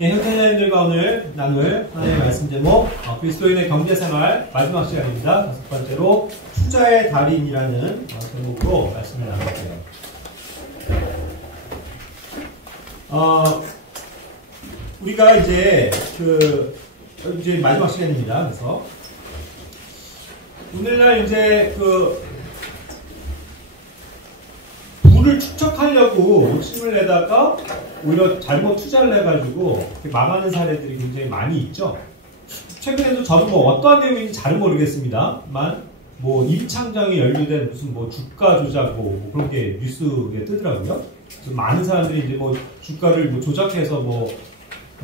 네, 형제자님들과 오늘 나눌 하나님의 말씀 제목 그리스도인의 경제생활 마지막 시간입니다. 다섯 번째로 투자의 달인이라는 제목으로 말씀을 나눌게요. 우리가 이제 이제 마지막 시간입니다. 그래서 오늘날 이제 부를 축적하려고 욕심을 내다가 오히려 잘못 투자를 해가지고 망하는 사례들이 굉장히 많이 있죠. 최근에도 저도 어떠한 내용인지 잘은 모르겠습니다만 임창정이 연루된 무슨 주가 조작 그런 게 뉴스에 뜨더라고요. 그래서 많은 사람들이 이제 주가를 조작해서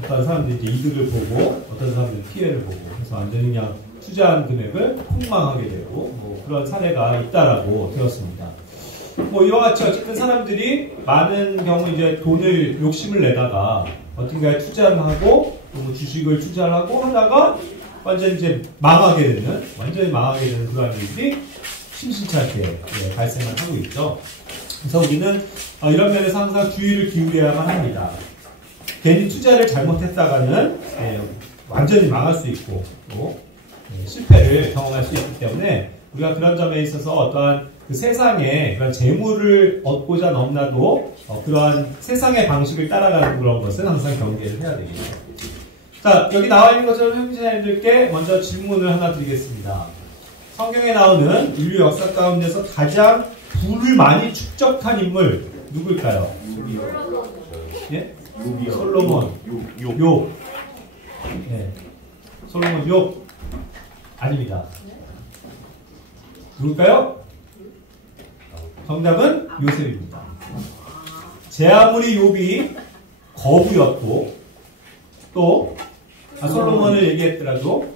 어떤 사람들이 이제 이득을 보고 어떤 사람들이 피해를 보고 그래서 완전히 그냥 투자한 금액을 폭망하게 되고 그런 사례가 있다라고 들었습니다. 이와 같이 어쨌든 사람들이 많은 경우 이제 돈을 욕심을 내다가 어딘가에 투자를 하고 주식을 투자를 하고 하다가 완전히 이제 완전히 망하게 되는 그러한 일들이 심심치 않게 발생을 하고 있죠. 그래서 우리는 이런 면에서 항상 주의를 기울여야만 합니다. 괜히 투자를 잘못했다가는 완전히 망할 수 있고 실패를 경험할 수 있기 때문에 우리가 그런 점에 있어서 어떠한 세상에 그런 재물을 얻고자 넘나도 그러한 세상의 방식을 따라가는 그런 것은 항상 경계를 해야 되겠죠. 자, 여기 나와 있는 것처럼 형제자님들께 먼저 질문을 하나 드리겠습니다. 성경에 나오는 인류 역사 가운데서 가장 부를 많이 축적한 인물 누굴까요? 예? 솔로몬, 욥. 네. 솔로몬, 욥. 아닙니다. 누굴까요? 정답은 요셉입니다. 제 아무리 욥이 거부였고 또 솔로몬을 얘기했더라도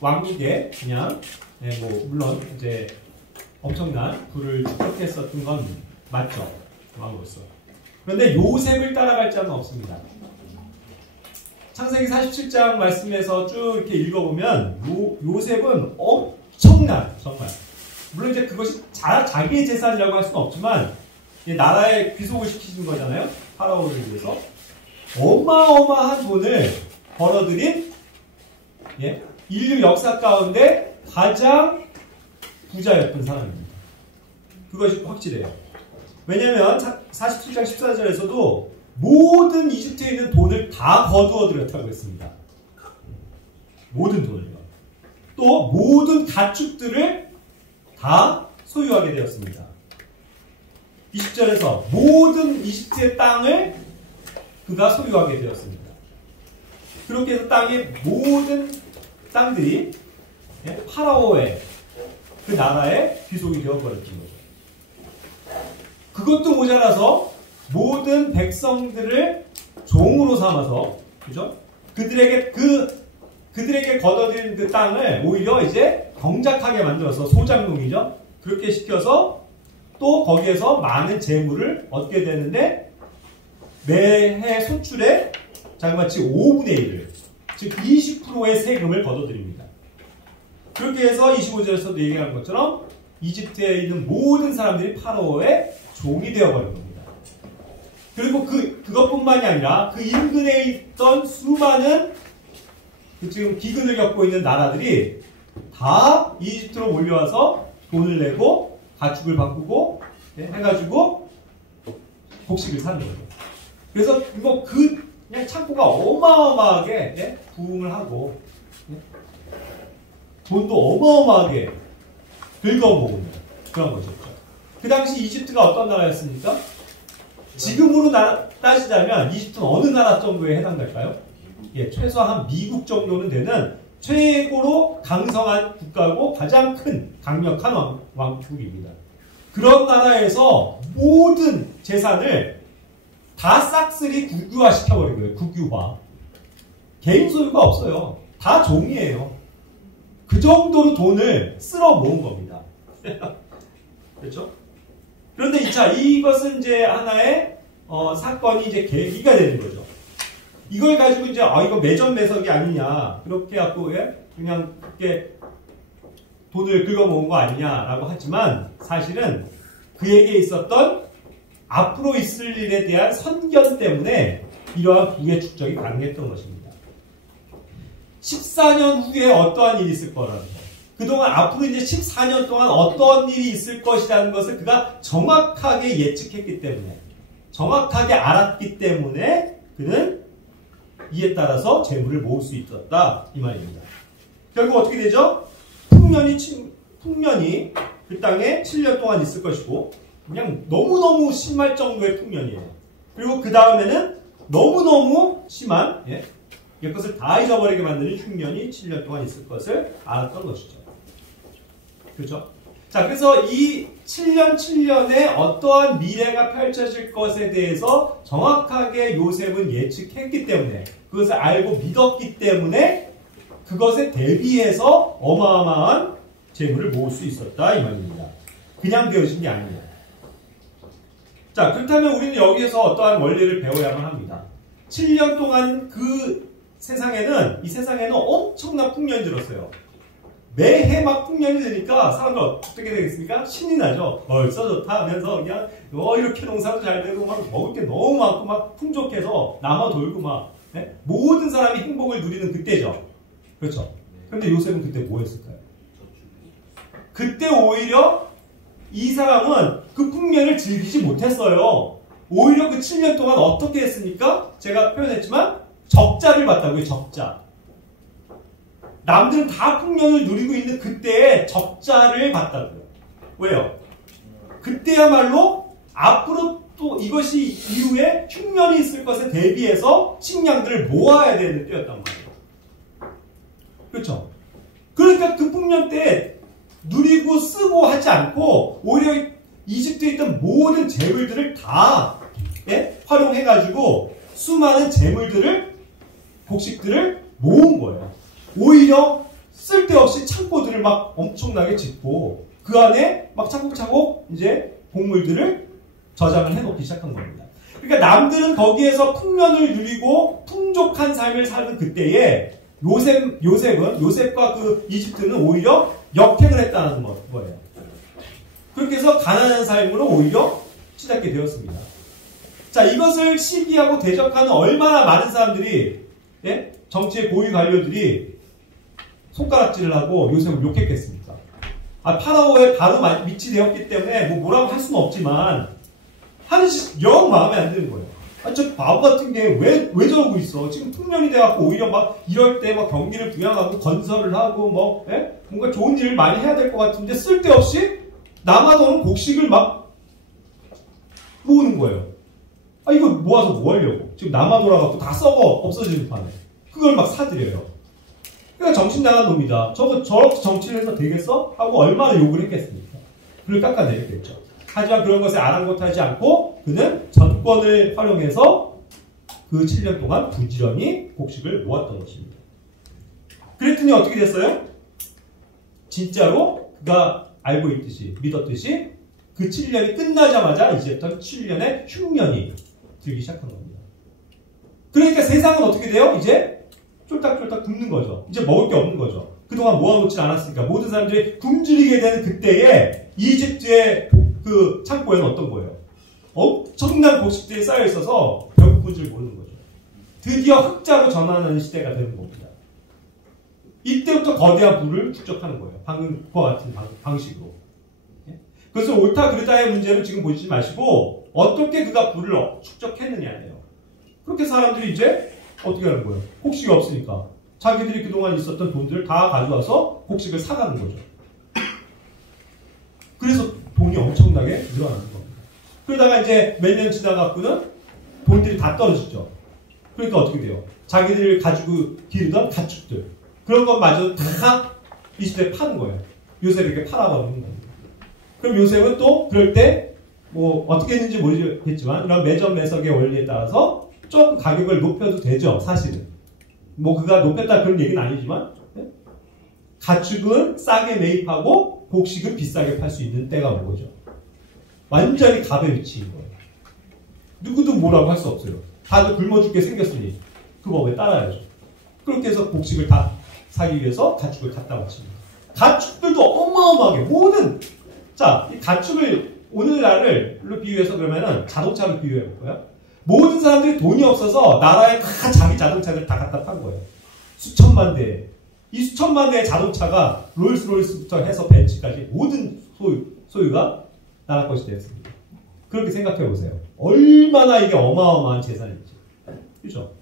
왕국에 그냥 물론 이제 엄청난 부를 축적했었던 건 맞죠. 왕으로서. 그런데 요셉을 따라갈 자는 없습니다. 창세기 47장 말씀에서 쭉 이렇게 읽어보면 요셉은 엄청난 정말 물론 이제 그것이 자기의 재산이라고 할 수는 없지만 나라에 귀속을 시키신 거잖아요. 파라오를 위해서 어마어마한 돈을 벌어들인 인류 역사 가운데 가장 부자였던 사람입니다. 그것이 확실해요. 왜냐하면 47장 14절에서도 모든 이집트에 있는 돈을 다 거두어 들였다고 했습니다. 모든 돈을요. 또 모든 가축들을 다 소유하게 되었습니다. 20절에서 모든 이집트의 땅을 그가 소유하게 되었습니다. 그렇게 해서 땅의 모든 땅들이 파라오의 그 나라의 귀속이 되어버렸던 거죠. 그것도 모자라서 모든 백성들을 종으로 삼아서 그죠? 그들에게 거둬들인 그 땅을 오히려 이제 경작하게 만들어서 소작농이죠. 그렇게 시켜서 또 거기에서 많은 재물을 얻게 되는데 매해 소출의 자그마치 5분의 1을 즉 20%의 세금을 거둬들입니다. 그렇게 해서 25절에서도 얘기하는 것처럼 이집트에 있는 모든 사람들이 파라오의 종이 되어버린 겁니다. 그리고 그것뿐만이 아니라 그 인근에 있던 수많은 지금 기근을 겪고 있는 나라들이 다 이집트로 몰려와서 돈을 내고 가축을 바꾸고 해가지고 곡식을 사는 거예요. 그래서 그냥 창고가 어마어마하게 부흥을 하고 돈도 어마어마하게 긁어모으는 그런 거죠. 그 당시 이집트가 어떤 나라였습니까? 지금으로 따지자면 이집트는 어느 나라 정도에 해당될까요? 최소한 미국 정도는 되는 최고로 강성한 국가고 가장 큰 강력한 왕국입니다. 그런 나라에서 모든 재산을 다 싹쓸이 국유화 시켜버린 거예요. 국유화. 개인 소유가 없어요. 다 종이에요. 그 정도로 돈을 쓸어 모은 겁니다. 그렇죠? 그런데 이것은 이제 하나의 사건이 이제 계기가 되는 거죠. 이걸 가지고 이제 이거 매점매석이 아니냐 그렇게 갖고 그냥 그렇게 돈을 긁어모은 거 아니냐라고 하지만 사실은 그에게 있었던 앞으로 있을 일에 대한 선견 때문에 이러한 부의 축적이 가능했던 것입니다. 14년 후에 어떠한 일이 있을 거라는 거. 그동안 앞으로 이제 14년 동안 어떤 일이 있을 것이라는 것을 그가 정확하게 예측했기 때문에, 정확하게 알았기 때문에 그는 이에 따라서 재물을 모을 수 있었다 이 말입니다. 결국 어떻게 되죠? 풍년이 그 땅에 7년 동안 있을 것이고, 그냥 너무너무 심할 정도의 풍년이에요. 그리고 그 다음에는 너무너무 심한, 이것을 다 잊어버리게 만드는 흉년이 7년 동안 있을 것을 알았던 것이죠. 그렇죠? 자, 그래서 이 7년에 어떠한 미래가 펼쳐질 것에 대해서 정확하게 요셉은 예측했기 때문에, 그것을 알고 믿었기 때문에 그것에 대비해서 어마어마한 재물을 모을 수 있었다 이 말입니다. 그냥 되어진 게 아니에요. 자, 그렇다면 우리는 여기에서 어떠한 원리를 배워야만 합니다. 7년 동안 이 세상에는 엄청난 풍년이 들었어요. 매해 막 풍년이 되니까 사람들 어떻게 되겠습니까? 신이 나죠. 벌써 좋다 하면서 그냥 이렇게 농사도 잘 되고 막 먹을 게 너무 많고 막 풍족해서 남아 돌고 막 모든 사람이 행복을 누리는 그때죠. 그렇죠? 그런데 요셉은 그때 뭐 했을까요? 그때 오히려 이 사람은 그 풍년을 즐기지 못했어요. 오히려 그 7년 동안 어떻게 했습니까? 제가 표현했지만 적자를 봤다고요. 적자. 남들은 다 풍년을 누리고 있는 그때에 적자를 봤다고요. 왜요? 그때야말로 앞으로 또 이것이 이후에 흉년이 있을 것에 대비해서 식량들을 모아야 되는 때였단 말이에요. 그렇죠? 그러니까 그 풍년 때 누리고 쓰고 하지 않고 오히려 이집트에 있던 모든 재물들을 다 활용해가지고 수많은 재물들을, 곡식들을 모은 거예요. 오히려 쓸데없이 창고들을 막 엄청나게 짓고 그 안에 막 차곡차곡 이제 곡물들을 저장을 해놓기 시작한 겁니다. 그러니까 남들은 거기에서 풍년을 누리고 풍족한 삶을 사는 그때에 요셉과 그 이집트는 오히려 역행을 했다는 거예요. 그렇게 해서 가난한 삶으로 오히려 치닫게 되었습니다. 자, 이것을 시기하고 대적하는 얼마나 많은 사람들이, 정치의 고위 관료들이 손가락질을 하고 요셉을 욕했겠습니까? 파라오의 바로 밑이 되었기 때문에 뭐라고 할 수는 없지만 하는 짓 영 마음에 안 드는 거예요. 저 바보 같은 게 왜 저러고 있어? 지금 풍년이 돼갖고 오히려 막 이럴 때 막 경기를 부양하고 건설을 하고 뭔가 좋은 일을 많이 해야 될 것 같은데 쓸데없이 남아도는 곡식을 막 모으는 거예요. 이거 모아서 뭐 하려고? 지금 남아 돌아가고 다 썩어 없어지는 판에 그걸 막 사들여요. 그러니까 정신 나간 놈이다. 저렇게 정치를 해서 되겠어? 하고 얼마나 욕을 했겠습니까? 그를 깎아내렸겠죠. 하지만 그런 것에 아랑곳하지 않고 그는 전권을 활용해서 그 7년 동안 부지런히 곡식을 모았던 것입니다. 그랬더니 어떻게 됐어요? 진짜로 그가 알고 있듯이, 믿었듯이 그 7년이 끝나자마자 이제부터 7년의 흉년이 들기 시작한 겁니다. 그러니까 세상은 어떻게 돼요? 이제 쫄딱쫄딱 굶는 거죠. 이제 먹을 게 없는 거죠. 그동안 모아놓지 않았으니까 모든 사람들이 굶주리게 되는 그때에 이집트의 그 창고에는 어떤 거예요? 엄청난 곡식들이 쌓여 있어서 배고픈지를 모르는 거죠. 드디어 흑자로 전환하는 시대가 되는 겁니다. 이때부터 거대한 부를 축적하는 거예요. 방금 그와 같은 방식으로. 그래서 옳다 그르다의 문제를 지금 보시지 마시고 어떻게 그가 부를 축적했느냐예요. 그렇게 사람들이 이제 어떻게 하는 거예요? 곡식이 없으니까 자기들이 그동안 있었던 돈들을 다 가져와서 곡식을 사가는 거죠. 그래서 돈이 엄청나게 늘어나는 겁니다. 그러다가 이제 몇 년 지나갖고는 돈들이 다 떨어지죠. 그러니까 어떻게 돼요? 자기들이 가지고 기르던 가축들 그런 것마저 다 이 시대에 파는 거예요. 요셉에게 팔아버리는 겁니다. 그럼 요셉은 또 그럴 때 뭐 어떻게 했는지 모르겠지만 이런 매점 매석의 원리에 따라서 조금 가격을 높여도 되죠. 사실은 뭐 그가 높였다 그런 얘기는 아니지만 가축은 싸게 매입하고 곡식은 비싸게 팔 수 있는 때가 온 거죠. 완전히 갑의 위치인 거예요. 누구도 뭐라고 할 수 없어요. 다들 굶어 죽게 생겼으니 그 법에 따라야죠. 그렇게 해서 곡식을 다 사기 위해서 가축을 갖다 바칩니다. 가축들도 어마어마하게 이 가축을 오늘날로 비유해서 그러면은 자동차로 비유해 볼까요? 모든 사람들이 돈이 없어서 나라에 다 자기 자동차를 다 갖다 판 거예요. 수천만 대. 이 수천만 대의 자동차가 롤스로이스부터 해서 벤츠까지 모든 소유가 나라 것이 되었습니다. 그렇게 생각해 보세요. 얼마나 이게 어마어마한 재산인지. 그죠?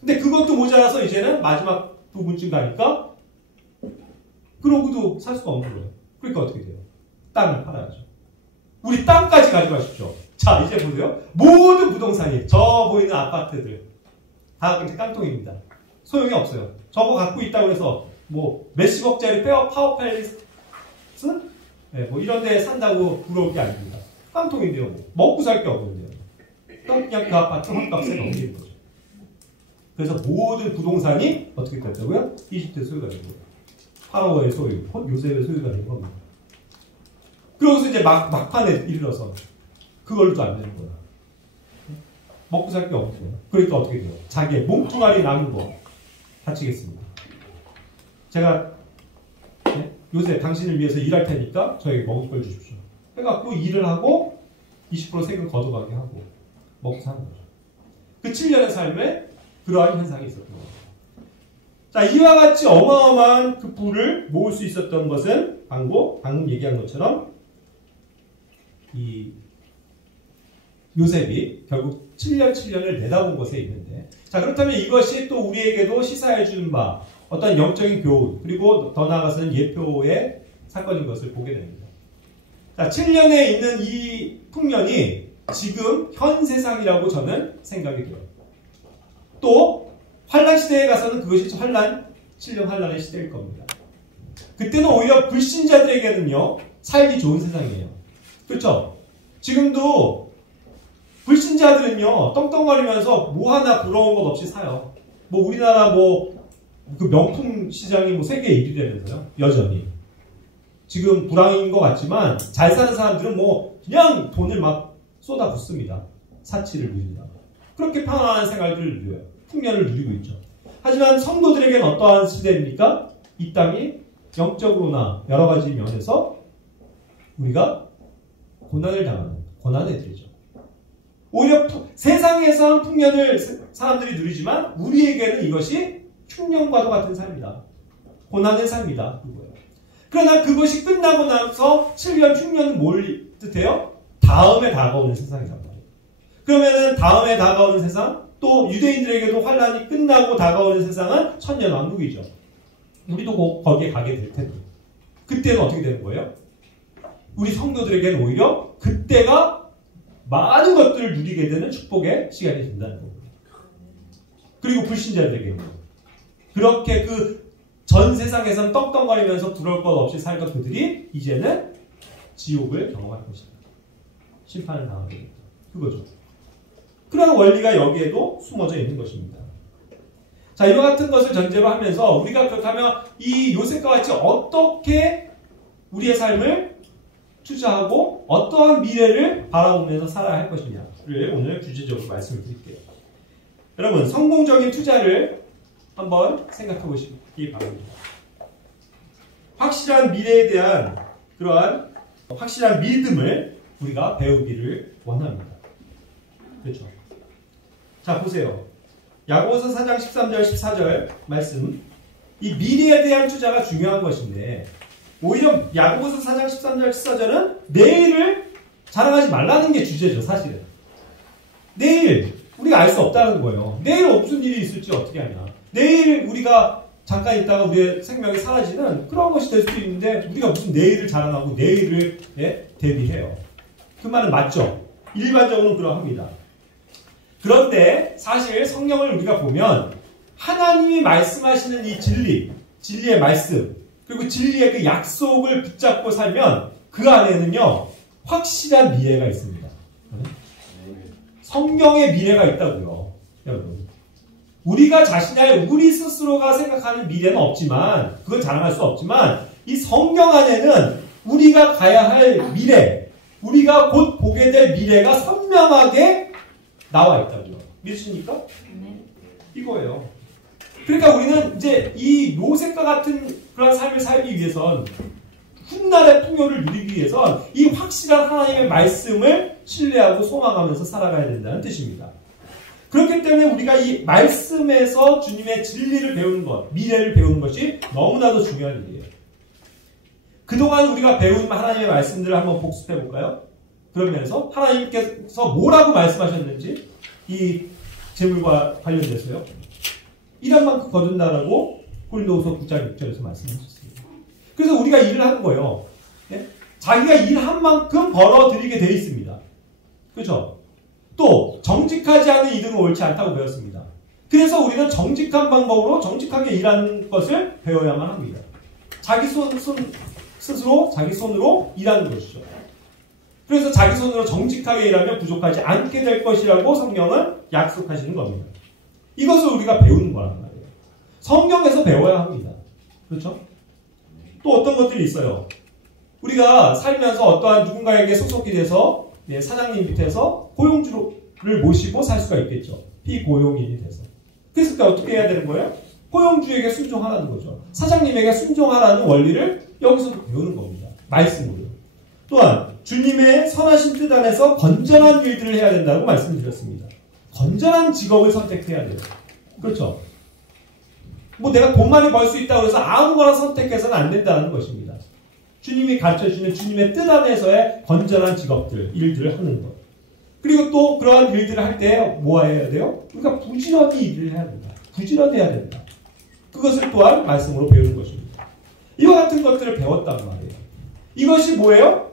근데 그것도 모자라서 이제는 마지막 부분쯤 가니까 그러고도 살 수가 없는 거예요. 그러니까 어떻게 돼요? 땅을 팔아야죠. 우리 땅까지 가져가십시오. 자, 이제 보세요. 모든 부동산이 저 보이는 아파트들 다 그렇게 깡통입니다. 소용이 없어요. 저거 갖고 있다고 해서 뭐 몇십억짜리 파워팰리스 네, 뭐 이런 데 산다고 부러울 게 아닙니다. 깡통인데요. 뭐. 먹고 살 게 없는데요. 그냥 그 아파트 헐값에 넘기는 거죠. 그래서 모든 부동산이 어떻게 됐다고요? 이집트 소유가 된 거예요. 파라오의 소유, 요셉의 소유가 된 겁니다. 그러고서 이제 막판에 이르러서 그걸로도 안 되는 거야. 먹고 살 게 없어요. 그러니까 어떻게 돼요? 자기의 몸뚱아리 남은 거 바치겠습니다. 제가 요새 당신을 위해서 일할 테니까 저에게 먹을 걸 주십시오. 해갖고 일을 하고 20% 세금 걷어가게 하고 먹고 사는 거죠. 그 7년의 삶에 그러한 현상이 있었던 거죠. 자, 이와 같이 어마어마한 그 부를 모을 수 있었던 것은 방금 얘기한 것처럼 이 요셉이 결국 7년을 내다본 것에 있는데, 자, 그렇다면 이것이 또 우리에게도 시사해 주는 바 어떤 영적인 교훈, 그리고 더 나아가서는 예표의 사건인 것을 보게 됩니다. 자, 7년에 있는 이 풍년이 지금 현 세상이라고 저는 생각이 돼요. 또 환란 시대에 가서는 그것이 7년 환란의 시대일 겁니다. 그때는 오히려 불신자들에게는요, 살기 좋은 세상이에요. 그렇죠? 지금도 불신자들은요, 떵떵거리면서 뭐 하나 부러운 것 없이 사요. 뭐 우리나라 그 명품 시장이 세계 1위라면서요, 여전히. 지금 불황인 것 같지만 잘 사는 사람들은 그냥 돈을 막 쏟아붓습니다. 사치를 누린다. 그렇게 평안한 생활들을 누려요. 풍년을 누리고 있죠. 하지만 성도들에게는 어떠한 시대입니까? 이 땅이 영적으로나 여러 가지 면에서 우리가 고난을 당하는 고난의들이죠. 오히려 세상에서 풍년을 사람들이 누리지만 우리에게는 이것이 흉년과도 같은 삶이다. 고난의 삶이다. 그거예요. 그러나 그것이 끝나고 나서 7년 흉년은 뭘 뜻해요? 다음에 다가오는 세상이란 말이에요. 그러면은 다음에 다가오는 세상, 또 유대인들에게도 환란이 끝나고 다가오는 세상은 천년왕국이죠. 우리도 곧 거기에 가게 될 텐데. 그때는 어떻게 되는 거예요? 우리 성도들에게는 오히려 그때가 많은 것들을 누리게 되는 축복의 시간이 된다는 겁니다. 그리고 불신자들에게는 그렇게 그 전 세상에선 떵떵거리면서 부러울 것 없이 살던 그들이 이제는 지옥을 경험할 것이다. 심판을 당하게 됩니다. 그거죠. 그런 원리가 여기에도 숨어져 있는 것입니다. 자, 이와 같은 것을 전제로 하면서 우리가 그렇다면 이 요셉과 같이 어떻게 우리의 삶을 투자하고 어떠한 미래를 바라보면서 살아야 할 것이냐를 오늘 주제적으로 말씀을 드릴게요. 여러분, 성공적인 투자를 한번 생각해 보시기 바랍니다. 확실한 미래에 대한 그러한 확실한 믿음을 우리가 배우기를 원합니다. 그렇죠? 자, 보세요. 야고보서 4장 13절 14절 말씀. 이 미래에 대한 투자가 중요한 것인데 오히려 야고보서 4장 13절 14절은 내일을 자랑하지 말라는 게 주제죠. 사실은. 내일 우리가 알 수 없다는 거예요. 내일 무슨 일이 있을지 어떻게 하냐. 내일 우리가 잠깐 있다가 우리의 생명이 사라지는 그런 것이 될 수 있는데 우리가 무슨 내일을 자랑하고 내일을 대비해요. 그 말은 맞죠. 일반적으로는 그러합니다. 그런데 사실 성경을 우리가 보면 하나님이 말씀하시는 이 진리의 말씀, 그리고 진리의 그 약속을 붙잡고 살면 그 안에는요, 확실한 미래가 있습니다. 성경의 미래가 있다고요. 여러분. 우리 스스로가 생각하는 미래는 없지만, 그건 자랑할 수 없지만, 이 성경 안에는 우리가 가야 할 미래, 우리가 곧 보게 될 미래가 선명하게 나와 있다고요. 믿으십니까? 네. 이거예요. 그러니까 우리는 이제 이 요셉과 같은 그런 삶을 살기 위해선, 훗날의 풍요를 누리기 위해선 이 확실한 하나님의 말씀을 신뢰하고 소망하면서 살아가야 된다는 뜻입니다. 그렇기 때문에 우리가 이 말씀에서 주님의 진리를 배우는 것, 미래를 배우는 것이 너무나도 중요한 일이에요. 그동안 우리가 배운 하나님의 말씀들을 한번 복습해 볼까요? 그러면서 하나님께서 뭐라고 말씀하셨는지 이 재물과 관련돼서요. 일한 만큼 거둔다라고 고린도후서 9장 6절에서 말씀하셨습니다. 그래서 우리가 일을 하는 거예요. 네? 자기가 일한 만큼 벌어들이게 되어 있습니다. 그렇죠? 또 정직하지 않은 이득은 옳지 않다고 배웠습니다. 그래서 우리는 정직한 방법으로 정직하게 일하는 것을 배워야만 합니다. 자기 스스로 자기 손으로 일하는 것이죠. 그래서 자기 손으로 정직하게 일하면 부족하지 않게 될 것이라고 성경은 약속하시는 겁니다. 이것을 우리가 배우는 거란 말이에요. 성경에서 배워야 합니다. 그렇죠? 또 어떤 것들이 있어요. 우리가 살면서 어떠한 누군가에게 소속이 돼서 사장님 밑에서 고용주를 모시고 살 수가 있겠죠. 피고용인이 돼서. 그랬을 때 어떻게 해야 되는 거예요? 고용주에게 순종하라는 거죠. 사장님에게 순종하라는 원리를 여기서도 배우는 겁니다. 말씀으로. 또한 주님의 선하신 뜻 안에서 건전한 일들을 해야 된다고 말씀드렸습니다. 건전한 직업을 선택해야 돼요. 그렇죠? 뭐 내가 돈 많이 벌 수 있다고 해서 아무거나 선택해서는 안 된다는 것입니다. 주님이 가르쳐주시는 주님의 뜻 안에서의 건전한 직업들, 일들을 하는 것. 그리고 또 그러한 일들을 할 때 뭐 해야 돼요? 우리가 부지런히 일을 해야 된다. 부지런히 해야 된다. 그것을 또한 말씀으로 배우는 것입니다. 이와 같은 것들을 배웠단 말이에요. 이것이 뭐예요?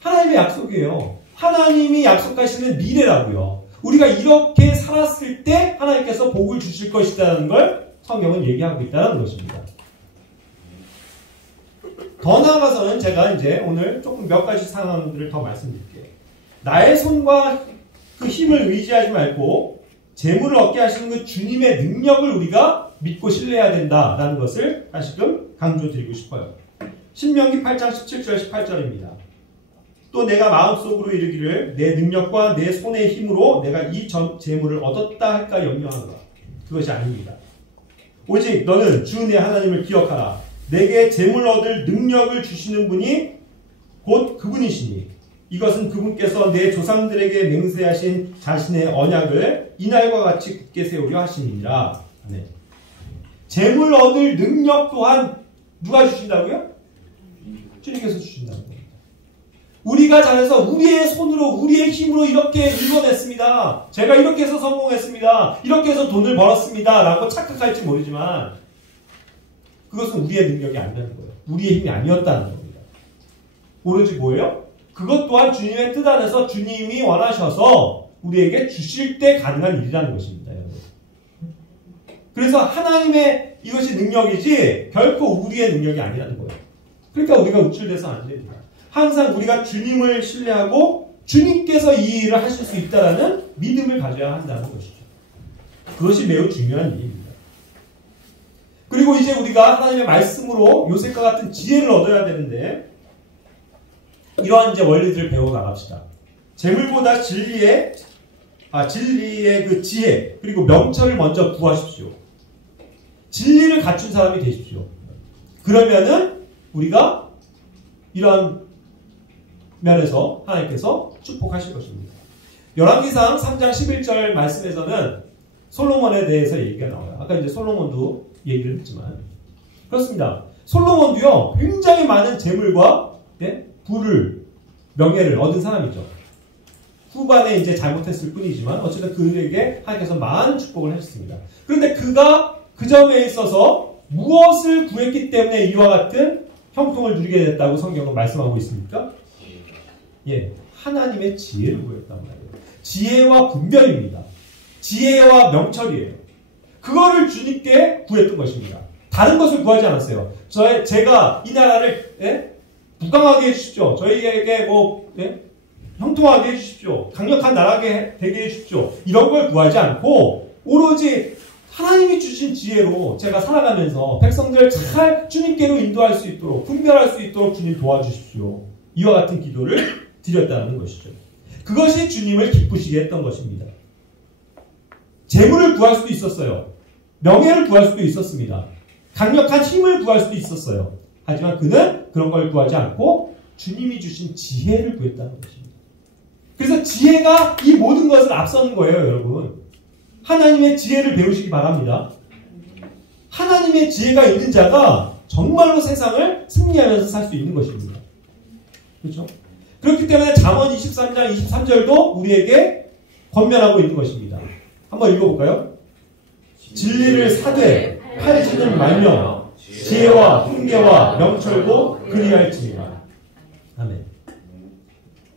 하나님의 약속이에요. 하나님이 약속하시는 미래라고요. 우리가 이렇게 살았을 때 하나님께서 복을 주실 것이라는 걸 성경은 얘기하고 있다는 것입니다. 더 나아가서는 제가 이제 오늘 조금 몇 가지 상황들을 더 말씀드릴게요. 나의 손과 그 힘을 의지하지 말고 재물을 얻게 하시는 그 주님의 능력을 우리가 믿고 신뢰해야 된다라는 것을 다시금 강조드리고 싶어요. 신명기 8장 17절 18절입니다. 또 내가 마음속으로 이르기를 내 능력과 내 손의 힘으로 내가 이 재물을 얻었다 할까 염려하노라. 그것이 아닙니다. 오직 너는 주 내 하나님을 기억하라. 내게 재물 얻을 능력을 주시는 분이 곧 그분이시니 이것은 그분께서 내 조상들에게 맹세하신 자신의 언약을 이날과 같이 굳게 세우려 하시니라. 네. 재물 얻을 능력 또한 누가 주신다고요? 주님께서 주신다는 겁니다. 우리가 잘해서 우리의 손으로 우리의 힘으로 이렇게 이뤄냈습니다. 제가 이렇게 해서 성공했습니다. 이렇게 해서 돈을 벌었습니다. 라고 착각할지 모르지만 그것은 우리의 능력이 아니라는 거예요. 우리의 힘이 아니었다는 겁니다. 오로지 뭐예요? 그것 또한 주님의 뜻 안에서 주님이 원하셔서 우리에게 주실 때 가능한 일이라는 것입니다. 여러분. 그래서 하나님의 이것이 능력이지 결코 우리의 능력이 아니라는 거예요. 그러니까 우리가 우쭐대서 안 됩니다. 항상 우리가 주님을 신뢰하고 주님께서 이 일을 하실 수 있다는 믿음을 가져야 한다는 것이죠. 그것이 매우 중요한 일입니다. 그리고 이제 우리가 하나님의 말씀으로 요셉과 같은 지혜를 얻어야 되는데 이러한 이제 원리들을 배워 나갑시다. 재물보다 진리의 그 지혜 그리고 명철을 먼저 구하십시오. 진리를 갖춘 사람이 되십시오. 그러면은 우리가 이러한 면에서 하나님께서 축복하실 것입니다. 열왕기상 3장 11절 말씀에서는 솔로몬에 대해서 얘기가 나와요. 아까 이제 솔로몬도 얘기를 했지만 그렇습니다. 솔로몬도요 굉장히 많은 재물과 부를 명예를 얻은 사람이죠. 후반에 이제 잘못했을 뿐이지만 어쨌든 그에게 하나님께서 많은 축복을 하셨습니다. 그런데 그가 그 점에 있어서 무엇을 구했기 때문에 이와 같은 형통을 누리게 됐다고 성경은 말씀하고 있습니까? 예, 하나님의 지혜를 구했단 말이에요. 지혜와 분별입니다. 지혜와 명철이에요. 그거를 주님께 구했던 것입니다. 다른 것을 구하지 않았어요. 제가 이 나라를 부강하게 해주십시오. 저희에게 형통하게 해주십시오. 강력한 나라게 되게 해주십시오. 이런 걸 구하지 않고 오로지 하나님이 주신 지혜로 제가 살아가면서 백성들 잘 주님께로 인도할 수 있도록 분별할 수 있도록 주님 도와주십시오. 이와 같은 기도를 드렸다는 것이죠. 그것이 주님을 기쁘시게 했던 것입니다. 재물을 구할 수도 있었어요. 명예를 구할 수도 있었습니다. 강력한 힘을 구할 수도 있었어요. 하지만 그는 그런 걸 구하지 않고 주님이 주신 지혜를 구했다는 것입니다. 그래서 지혜가 이 모든 것을 앞서는 거예요, 여러분. 하나님의 지혜를 배우시기 바랍니다. 하나님의 지혜가 있는 자가 정말로 세상을 승리하면서 살 수 있는 것입니다. 그렇죠? 그렇기 때문에 잠언 23장 23절도 우리에게 권면하고 있는 것입니다. 한번 읽어볼까요? 진리를 사되 팔지는 말며 지혜와 훈계와 명철도 그리할지니라. 아멘.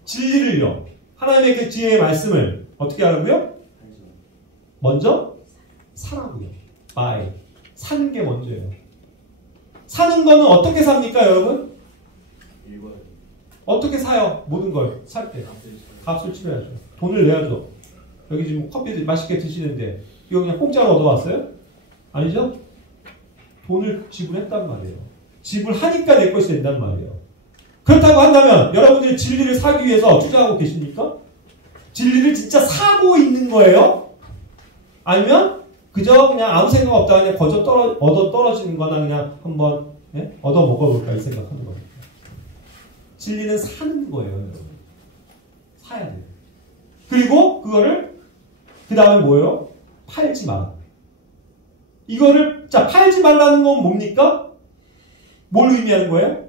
진리를요. 하나님의 그 지혜의 말씀을 어떻게 하라고요? 먼저 사라고요. buy. 사는 게 먼저예요. 사는 거는 어떻게 삽니까, 여러분? 어떻게 사요? 모든 걸 살 때. 값을 치러야죠. 돈을 내야죠. 여기 지금 커피 맛있게 드시는데 이거 그냥 공짜로 얻어왔어요? 아니죠? 돈을 지불했단 말이에요. 지불하니까 내 것이 된단 말이에요. 그렇다고 한다면 여러분들이 진리를 사기 위해서 투자하고 계십니까? 진리를 진짜 사고 있는 거예요? 아니면 그저 그냥 아무 생각 없다가 그냥 얻어 떨어지는 거나 그냥 한번 얻어 먹어볼까 이 생각하는 겁니다. 진리는 사는 거예요, 여러분. 사야 돼요. 그리고 그거를 그 다음에 뭐예요? 팔지 마라. 이거를 자 팔지 말라는 건 뭡니까? 뭘 의미하는 거예요?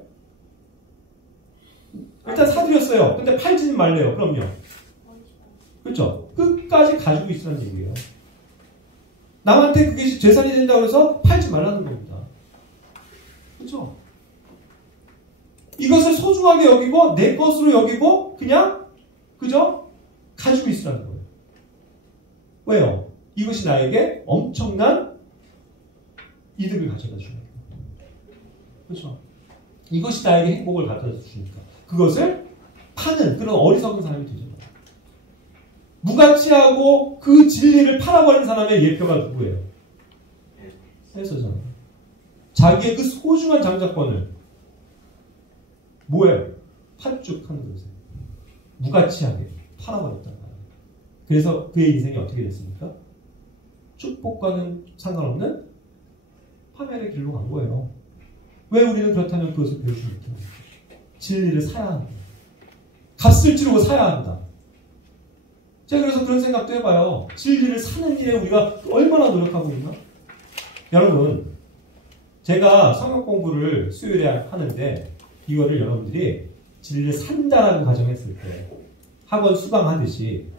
일단 사드렸어요. 근데 팔지는 말래요. 그럼요. 그렇죠? 끝까지 가지고 있으라는 얘기예요. 남한테 그게 재산이 된다고 해서 팔지 말라는 겁니다. 그렇죠? 이것을 소중하게 여기고 내 것으로 여기고 그냥 그저 가지고 있으라는 거예요. 왜요? 이것이 나에게 엄청난 이득을 가져다 주니까. 그렇죠? 이것이 나에게 행복을 가져다 주니까. 그것을 파는 그런 어리석은 사람이 되죠. 무가치하고 그 진리를 팔아버린 사람의 예표가 누구예요? 해서잖아요. 자기의 그 소중한 장자권을 뭐예요? 판죽하는 거죠. 무가치하게 팔아버렸단 말이에요. 그래서 그의 인생이 어떻게 됐습니까? 축복과는 상관없는 파멸의 길로 간 거예요. 왜 우리는 그렇다면 그것을 배우지 못합니까? 진리를 사야 한다. 값을 치르고 사야 한다. 제가 그래서 그런 생각도 해봐요. 진리를 사는 일에 우리가 얼마나 노력하고 있나? 여러분, 제가 성경 공부를 수요일에 하는데 이거를 여러분들이 진리를 산다라는 가정했을 때 학원 수강하듯이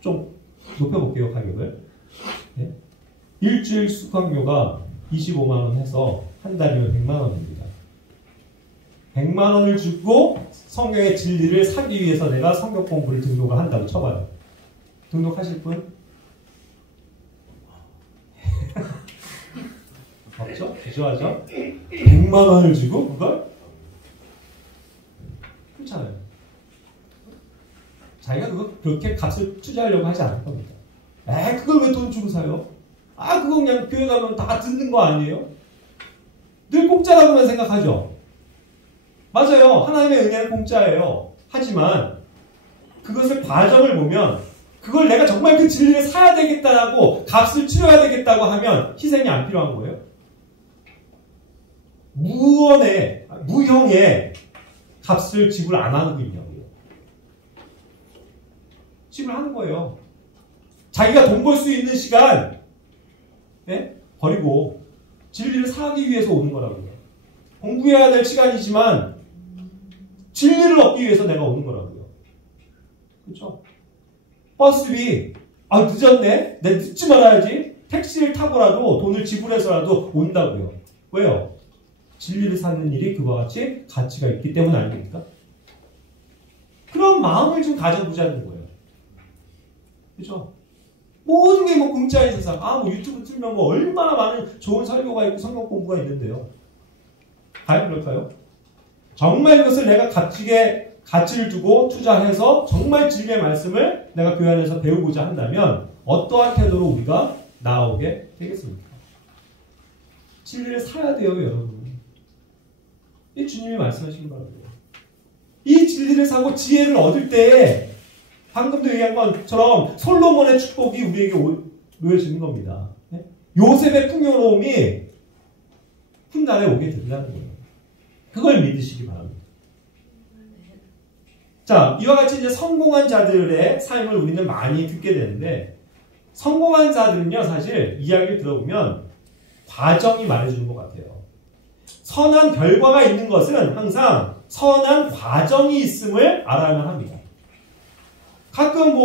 좀 높여볼게요, 가격을. 일주일 수강료가 25만 원 해서 한 달이면 100만 원입니다. 100만 원을 주고 성경의 진리를 사기 위해서 내가 성경 공부를 등록을 한다고 쳐봐요. 등록하실 분? 없죠? 주저하죠? 100만 원을 주고 그걸? 그렇잖아요. 자기가 그렇게 값을 투자하려고 하지 않을 겁니다. 그걸 왜 돈 주고 사요? 그거 그냥 교회 가면 다 듣는 거 아니에요? 늘 공짜라고만 생각하죠? 맞아요. 하나님의 은혜는 공짜예요. 하지만 그것을 과정을 보면 그걸 내가 정말 그 진리를 사야 되겠다라고 값을 치러야 되겠다고 하면 희생이 안 필요한 거예요. 무형의 값을 지불 안 하고 있냐고요. 지불하는 거예요. 자기가 돈 벌 수 있는 시간 버리고 진리를 사기 위해서 오는 거라고요. 공부해야 될 시간이지만 진리를 얻기 위해서 내가 오는 거라고요. 그렇죠? 버스비 늦었네? 내가 늦지 말아야지. 택시를 타고라도 돈을 지불해서라도 온다고요. 왜요? 진리를 사는 일이 그와 같이 가치가 있기 때문 아닙니까? 그런 마음을 좀 가져보자는 거예요. 그렇죠? 모든 게 공짜인 세상. 유튜브 틀면 얼마나 많은 좋은 설교가 있고 성경 공부가 있는데요. 과연 그럴까요? 정말 이것을 내가 가치를 두고 투자해서 정말 진리의 말씀을 내가 교회 안에서 배우고자 한다면 어떠한 태도로 우리가 나오게 되겠습니까? 진리를 사야 돼요, 여러분. 이 주님이 말씀하신 바랍니다. 이 진리를 사고 지혜를 얻을 때 방금도 얘기한 것처럼 솔로몬의 축복이 우리에게 놓여지는 겁니다. 요셉의 풍요로움이 훗날에 오게 된다는 거예요. 그걸 믿으시기 바랍니다. 자, 이와 같이 이제 성공한 자들의 삶을 우리는 많이 듣게 되는데 성공한 자들은요, 사실 이야기를 들어보면 과정이 말해주는 것 같아요. 선한 결과가 있는 것은 항상 선한 과정이 있음을 알아야만 합니다. 가끔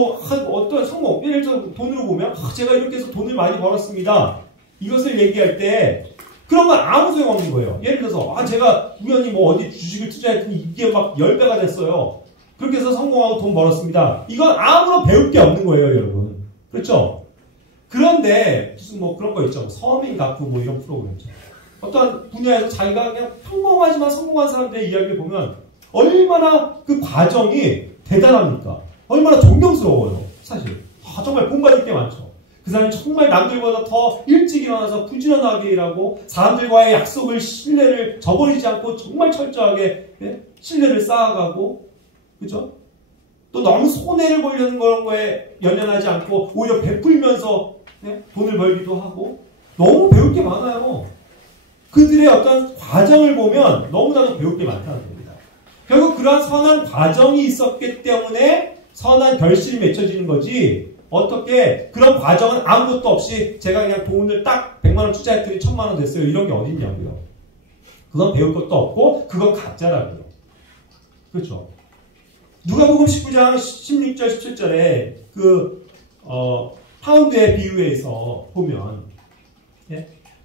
어떤 성공, 예를 들어 돈으로 보면 제가 이렇게 해서 돈을 많이 벌었습니다. 이것을 얘기할 때 그런 건 아무 소용없는 거예요. 예를 들어서 제가 우연히 어디 주식을 투자했더니 이게 막 10배가 됐어요. 그렇게 해서 성공하고 돈 벌었습니다. 이건 아무런 배울 게 없는 거예요, 여러분. 그렇죠? 그런데 무슨 그런 거 있죠. 서민 가프 이런 프로그램 있죠. 어떤 분야에서 자기가 그냥 평범하지만 성공한 사람들의 이야기를 보면 얼마나 그 과정이 대단합니까? 얼마나 존경스러워요, 사실. 정말 본받을 게 많죠. 그 사람이 정말 남들보다 더 일찍 일어나서 부지런하게 일하고 사람들과의 약속을, 신뢰를 저버리지 않고 정말 철저하게 신뢰를 쌓아가고, 그죠? 또 너무 손해를 보려는 그런 거에 연연하지 않고 오히려 베풀면서 돈을 벌기도 하고 너무 배울 게 많아요. 그들의 어떤 과정을 보면 너무나도 배울 게 많다는 겁니다. 결국 그러한 선한 과정이 있었기 때문에 선한 결실이 맺혀지는 거지, 어떻게 그런 과정은 아무것도 없이 제가 그냥 돈을 딱 100만 원 투자했더니 1000만 원 됐어요. 이런 게 어딨냐고요. 그건 배울 것도 없고 그건 가짜라고요. 그렇죠? 누가복음 19장 16절 17절에 파운드의 비유에서 보면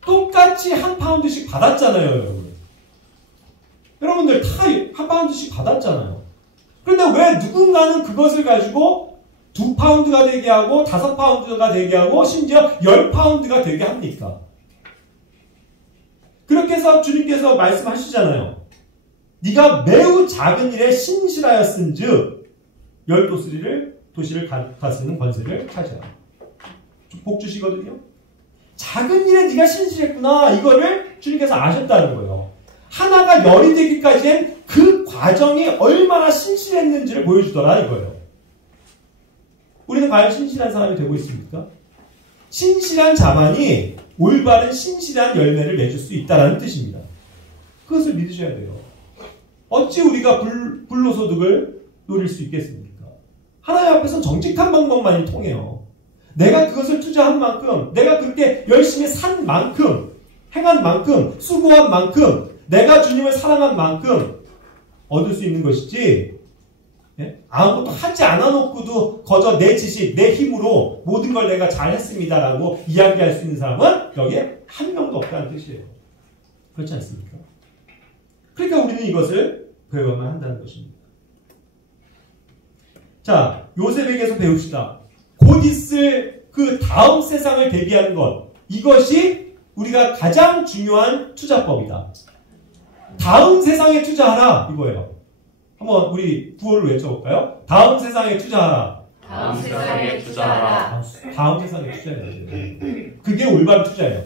똑같이 한 파운드씩 받았잖아요, 여러분. 여러분들 다 한 파운드씩 받았잖아요. 그런데 왜 누군가는 그것을 가지고 2파운드가 되게 하고 5파운드가 되게 하고 심지어 10파운드가 되게 합니까? 그렇게 해서 주님께서 말씀하시잖아요. 네가 매우 작은 일에 신실하였은즉 10도시를 다스리는 권세를 차지하라. 복 주시거든요. 작은 일에 네가 신실했구나, 이거를 주님께서 아셨다는 거예요. 하나가 10이 되기까지엔 그 과정이 얼마나 신실했는지를 보여주더라, 이거예요. 우리는 과연 신실한 사람이 되고 있습니까? 신실한 자만이 올바른 신실한 열매를 맺을 수 있다는 뜻입니다. 그것을 믿으셔야 돼요. 어찌 우리가 불로소득을 노릴 수 있겠습니까? 하나님 앞에서는 정직한 방법만이 통해요. 내가 그것을 투자한 만큼, 내가 그렇게 열심히 산 만큼, 행한 만큼, 수고한 만큼, 내가 주님을 사랑한 만큼 얻을 수 있는 것이지, 아무것도 하지 않아 놓고도 거저 내 지식, 내 힘으로 모든 걸 내가 잘했습니다라고 이야기할 수 있는 사람은 여기에 한 명도 없다는 뜻이에요. 그렇지 않습니까? 그러니까 우리는 이것을 배워야만 한다는 것입니다. 자, 요셉에게서 배웁시다. 곧 있을 그 다음 세상을 대비하는 것, 이것이 우리가 가장 중요한 투자법이다. 다음 세상에 투자하라, 이거예요. 한번 우리 구호를 외쳐볼까요? 다음 세상에 투자하라. 다음 세상에 투자하라. 다음 세상에 투자해야 돼요. 그게 올바른 투자예요.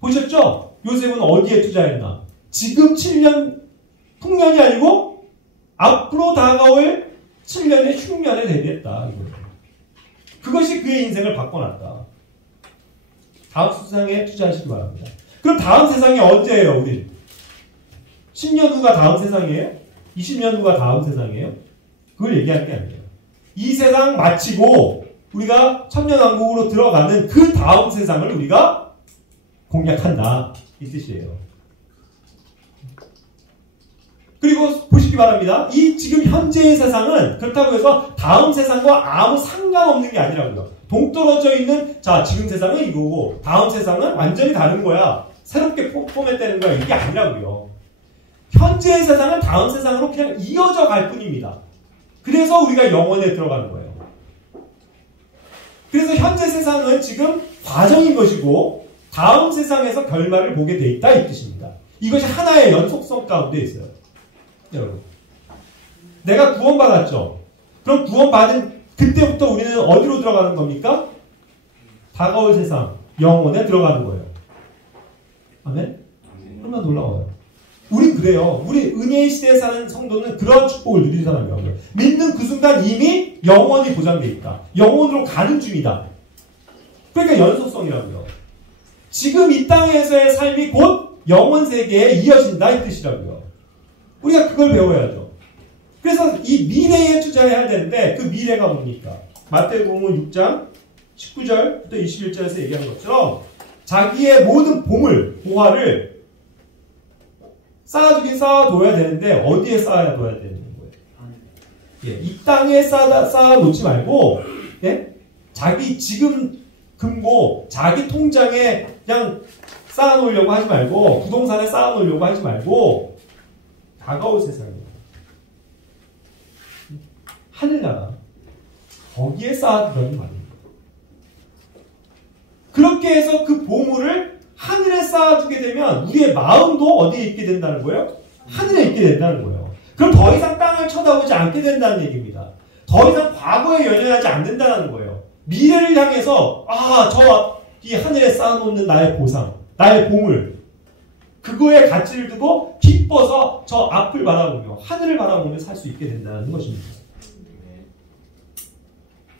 보셨죠? 요셉은 어디에 투자했나? 지금 7년, 풍년이 아니고 앞으로 다가올 7년의 흉년에 대비했다, 이거예요. 그것이 그의 인생을 바꿔놨다. 다음 세상에 투자하시기 바랍니다. 그럼 다음 세상이 언제예요, 우리? 10년 후가 다음 세상이에요? 20년 후가 다음 세상이에요? 그걸 얘기할 게 아니에요. 이 세상 마치고 우리가 천년왕국으로 들어가는 그 다음 세상을 우리가 공략한다, 이 뜻이에요. 그리고 보시기 바랍니다. 이 지금 현재의 세상은 그렇다고 해서 다음 세상과 아무 상관없는 게 아니라고요. 동떨어져 있는, 자, 지금 세상은 이거고 다음 세상은 완전히 다른 거야, 새롭게 포맷되는 거야, 이게 아니라고요. 현재의 세상은 다음 세상으로 그냥 이어져 갈 뿐입니다. 그래서 우리가 영원에 들어가는 거예요. 그래서 현재 세상은 지금 과정인 것이고 다음 세상에서 결말을 보게 돼 있다, 이 뜻입니다. 이것이 하나의 연속성 가운데 있어요. 여러분, 내가 구원받았죠? 그럼 구원받은 그때부터 우리는 어디로 들어가는 겁니까? 다가올 세상, 영혼에 들어가는 거예요. 아멘? 얼마나 놀라워요. 우린 그래요. 우리 은혜의 시대에 사는 성도는 그런 축복을 누리는 사람이라고요. 믿는 그 순간 이미 영원이 보장되어 있다. 영원으로 가는 중이다. 그러니까 연속성이라고요. 지금 이 땅에서의 삶이 곧 영원 세계에 이어진다, 이 뜻이라고요. 우리가 그걸 배워야죠. 그래서 이 미래에 투자해야 되는데 그 미래가 뭡니까? 마태복음 6장 19절부터 21절에서 얘기하는 것처럼 자기의 모든 보물, 보화를 쌓아두긴 쌓아둬야 되는데 어디에 쌓아둬야 되는 거예요? 예, 이 땅에 쌓아놓지 말고 예? 자기 지금 금고, 자기 통장에 그냥 쌓아놓으려고 하지 말고 부동산에 쌓아놓으려고 하지 말고 다가올 세상에 하늘나라 거기에 쌓아두라는 말입니다. 그렇게 해서 그 보물을 하늘에 쌓아두게 되면 우리의 마음도 어디에 있게 된다는 거예요? 하늘에 있게 된다는 거예요. 그럼 더 이상 땅을 쳐다보지 않게 된다는 얘기입니다. 더 이상 과거에 연연하지 않는다는 거예요. 미래를 향해서 이 하늘에 쌓아놓는 나의 보상, 나의 보물, 그거에 가치를 두고 기뻐서 저 앞을 바라보며 하늘을 바라보며 살 수 있게 된다는 것입니다.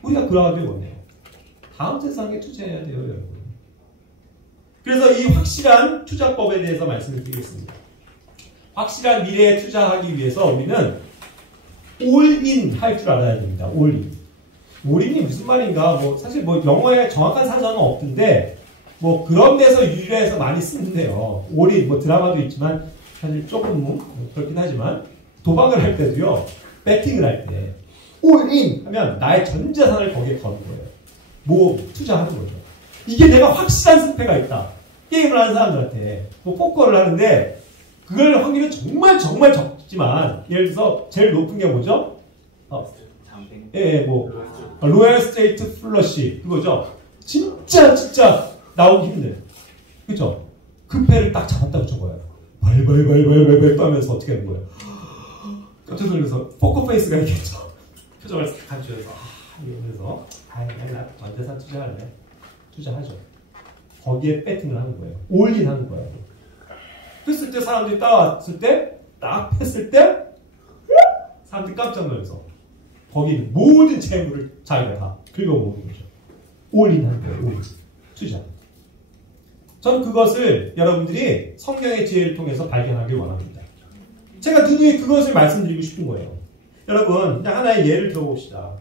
우리가 그러하길 원해요. 다음 세상에 투자해야 돼요, 여러분. 그래서 이 확실한 투자법에 대해서 말씀을 드리겠습니다. 확실한 미래에 투자하기 위해서 우리는 올인 할 줄 알아야 됩니다. 올인. 올인이 무슨 말인가? 사실 영어에 정확한 사전은 없던데 그런 데서 유래해서 많이 쓰는데요. 올인 드라마도 있지만 사실 조금 그렇긴 하지만 도박을 할 때도요. 배팅을 할 때 올인 하면 나의 전 재산을 거기에 거는 거예요. 투자하는 거죠. 이게 내가 확실한 승패가 있다. 게임을 하는 사람들한테 포커를 하는데 그걸 확률은 정말 적지만 예를 들어서 제일 높은 게 뭐죠? 로얄 스트레이트 플러시 그거죠. 진짜 나오기 힘들. 그죠? 그 패를 딱 잡았다고 쳐봐요. 벌벌 떠면서 어떻게 하는 거예요? 깜짝 놀라서 포커 페이스가 있겠죠. 표정을 싹 감추면서 이러면서 나 완전산 투자할래. 투자하죠. 거기에 배팅을 하는 거예요. 올인 하는 거예요. 했을 때 사람들이 따라왔을 때 딱 했을 때 사람들이 깜짝 놀라서 거기는 모든 재물을 자기가 다 긁어모으는 거죠. 올인하는 거예요. 올인. 투자. 저는 그것을 여러분들이 성경의 지혜를 통해서 발견하길 원합니다. 제가 누누이 그것을 말씀드리고 싶은 거예요. 여러분 그냥 하나의 예를 들어봅시다.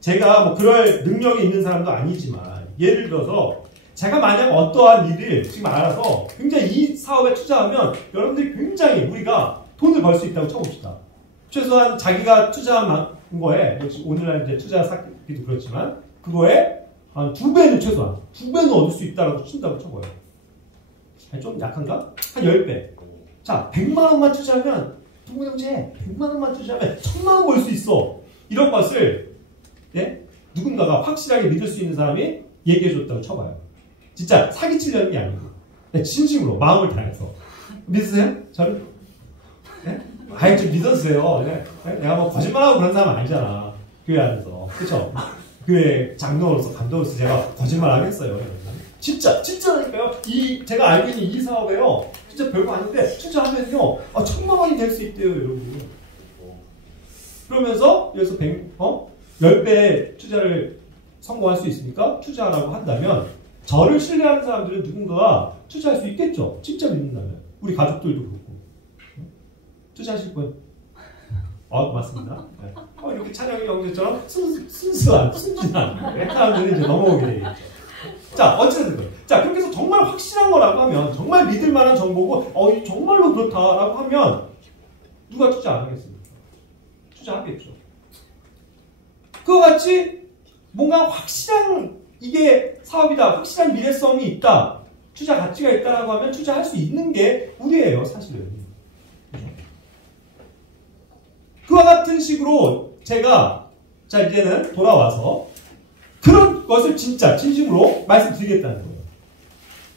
제가 그럴 능력이 있는 사람도 아니지만 예를 들어서 제가 만약 어떠한 일을 지금 알아서 굉장히 이 사업에 투자하면 여러분들이 굉장히 우리가 돈을 벌 수 있다고 쳐봅시다. 최소한 자기가 투자한 거에 역시 오늘날 이제 투자 사기도 그렇지만 그거에 한 2배는 최소한 2배는 얻을 수 있다고 친다고 쳐봐요. 좀 약한가? 한 10배. 자, 100만 원만 투자하면 동문형제 100만 원만 투자하면 1000만 원 벌 수 있어. 이런 것을 누군가가 확실하게 믿을 수 있는 사람이 얘기해줬다고 쳐봐요. 진짜 사기치려는 게 아니고 진심으로 마음을 다해서 믿으세요? 저를? 아예 좀 믿어주세요. 내가 거짓말하고 그런 사람 아니잖아. 교회 안에서. 그쵸? 교회 장로로서 감독으로서 제가 거짓말 하겠어요. 진짜라니까요. 제가 알고 있는 이 사업에요. 진짜 별거 아닌데 투자하면요. 1000만 원이 될 수 있대요, 여러분. 그러면서 여기서 10배 투자를 성공할 수 있으니까 투자하라고 한다면 저를 신뢰하는 사람들은 누군가가 투자할 수 있겠죠. 진짜 믿는다면. 우리 가족들도 그렇고. 투자하실 분? 맞습니다. 네. 이렇게 찬영이 형제처럼 순진한 사람들이 이제 넘어오게 되겠죠. 자, 어쨌든 자, 그렇게 해서 정말 확실한 거라고 하면 정말 믿을 만한 정보고 정말로 그렇다라고 하면 누가 투자 안 하겠습니까? 투자하겠죠. 그와 같이 뭔가 확실한 이게 사업이다, 확실한 미래성이 있다, 투자 가치가 있다라고 하면 투자할 수 있는 게 우리예요, 사실은. 그와 같은 식으로 제가 이제는 돌아와서 그런 것을 진짜 진심으로 말씀드리겠다는 거예요.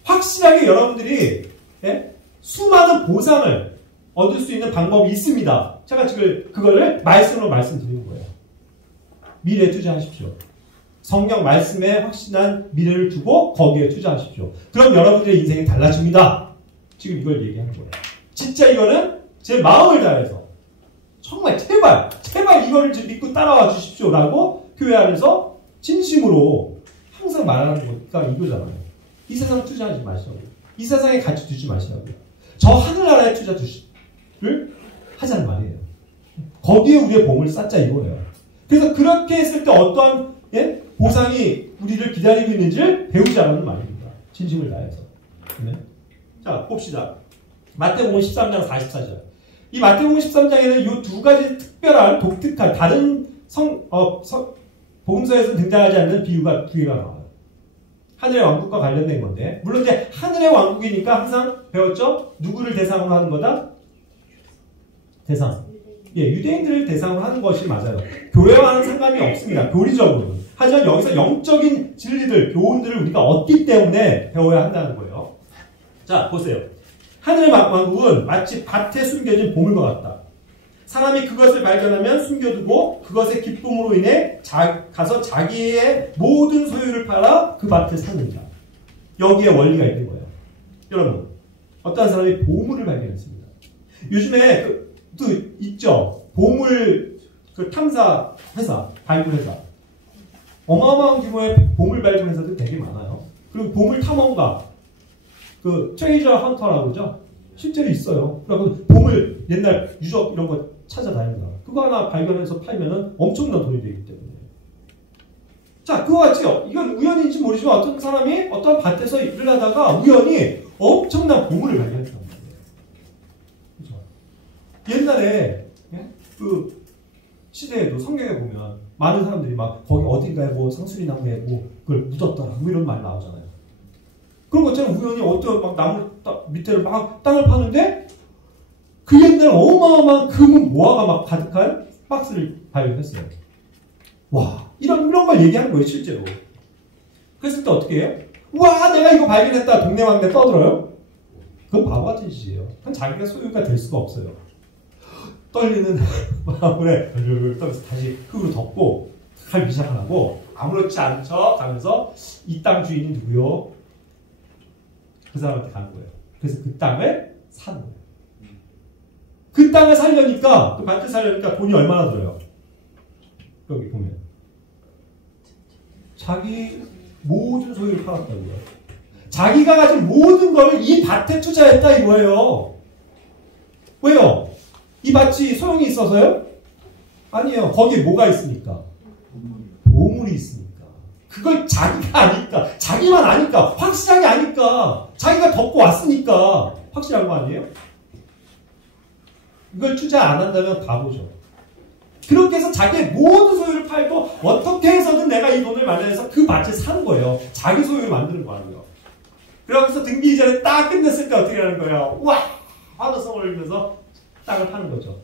확실하게 여러분들이 수많은 보상을 얻을 수 있는 방법이 있습니다. 제가 지금 그거를 말씀으로 말씀드리는 거예요. 미래에 투자하십시오. 성경 말씀에 확실한 미래를 두고 거기에 투자하십시오. 그럼 여러분들의 인생이 달라집니다. 지금 이걸 얘기하는 거예요. 진짜 이거는 제 마음을 다해서 정말 제발 이거를 믿고 따라와 주십시오라고 교회 안에서 진심으로 항상 말하는 거니까 이거잖아요. 이 세상 투자하지 마시라고요. 이 세상에 가치 두지 마시라고요. 저 하늘나라에 투자를 하자는 말이에요. 거기에 우리의 보물을 쌓자 이거예요. 그래서 그렇게 했을 때 어떠한 보상이 우리를 기다리고 있는지를 배우자라는 말입니다. 진심을 다해서. 네. 자, 봅시다. 마태복음 13장 44절. 이 마태복음 13장에는 이 두 가지 특별한 독특한 다른 복음서에서 등장하지 않는 비유가 두 개가 나와요. 하늘의 왕국과 관련된 건데, 물론 이제 하늘의 왕국이니까 항상 배웠죠? 누구를 대상으로 하는 거다? 대상. 예, 유대인들을 대상으로 하는 것이 맞아요. 교회와는 상관이 없습니다. 교리적으로는. 하지만 여기서 영적인 진리들, 교훈들을 우리가 얻기 때문에 배워야 한다는 거예요. 자, 보세요. 하늘의 왕국은 마치 밭에 숨겨진 보물과 같다. 사람이 그것을 발견하면 숨겨두고 그것의 기쁨으로 인해 가서 자기의 모든 소유를 팔아 그 밭을 사는 자. 여기에 원리가 있는 거예요. 여러분, 어떤 사람이 보물을 발견했습니다. 요즘에 또 있죠. 보물 탐사 회사, 발굴 회사. 어마어마한 규모의 보물 발굴 회사도 되게 많아요. 그리고 보물 탐험가, 트레이저 헌터라고 그러죠. 실제로 있어요. 그리고 보물 옛날 유적 이런 거 찾아다닙니다. 그거 하나 발견해서 팔면은 엄청난 돈이 되기 때문에. 자, 그거 같지요. 이건 우연인지 모르지만 어떤 사람이 어떤 밭에서 일을 하다가 우연히 엄청난 보물을 발견했단 말이에요. 그렇죠? 옛날에 그 시대에도 성경에 보면 많은 사람들이 막 거기 어딘가에 뭐 상수리 나무에 뭐 그걸 묻었더라 뭐 이런 말 나오잖아요. 그런 것처럼 우연히 어떤 막 나무 밑에를 막 땅을 파는데 그 옛날 어마어마한 금은 모아가 막 가득한 박스를 발견했어요. 와, 이런 걸 얘기하는 거예요, 실제로. 그랬을 때 어떻게 해요? 와, 내가 이거 발견했다. 동네방네 떠들어요? 그건 바보 같은 짓이에요. 그건 자기가 소유가 될 수가 없어요. 떨리는 마음에 떨면서 다시 흙으로 덮고 칼 미장하고 아무렇지 않은 척 하면서 이 땅 주인이 누구요? 그 사람한테 가는 거예요. 그래서 그 땅을 사는 거예요. 그 땅을 살려니까, 그 밭을 살려니까 돈이 얼마나 들어요? 여기 보면. 자기 모든 소유를 팔았다고요. 자기가 가진 모든 걸 이 밭에 투자했다 이거예요. 왜요? 이 밭이 소용이 있어서요? 아니에요. 거기에 뭐가 있으니까? 보물이 있으니까. 그걸 자기가 아니까, 자기만 아니까, 확실하게 아니까, 자기가 덮고 왔으니까 확실한 거 아니에요? 이걸 투자 안 한다면 바보죠. 그렇게 해서 자기의 모든 소유를 팔고 어떻게 해서든 내가 이 돈을 마련해서 그 밭을 사는 거예요. 자기 소유를 만드는 거 아니에요. 그러면서 등기 이전에 딱 끝냈을 때 어떻게 하는 거예요? 와! 환호성을 울면서 땅을 파는 거죠.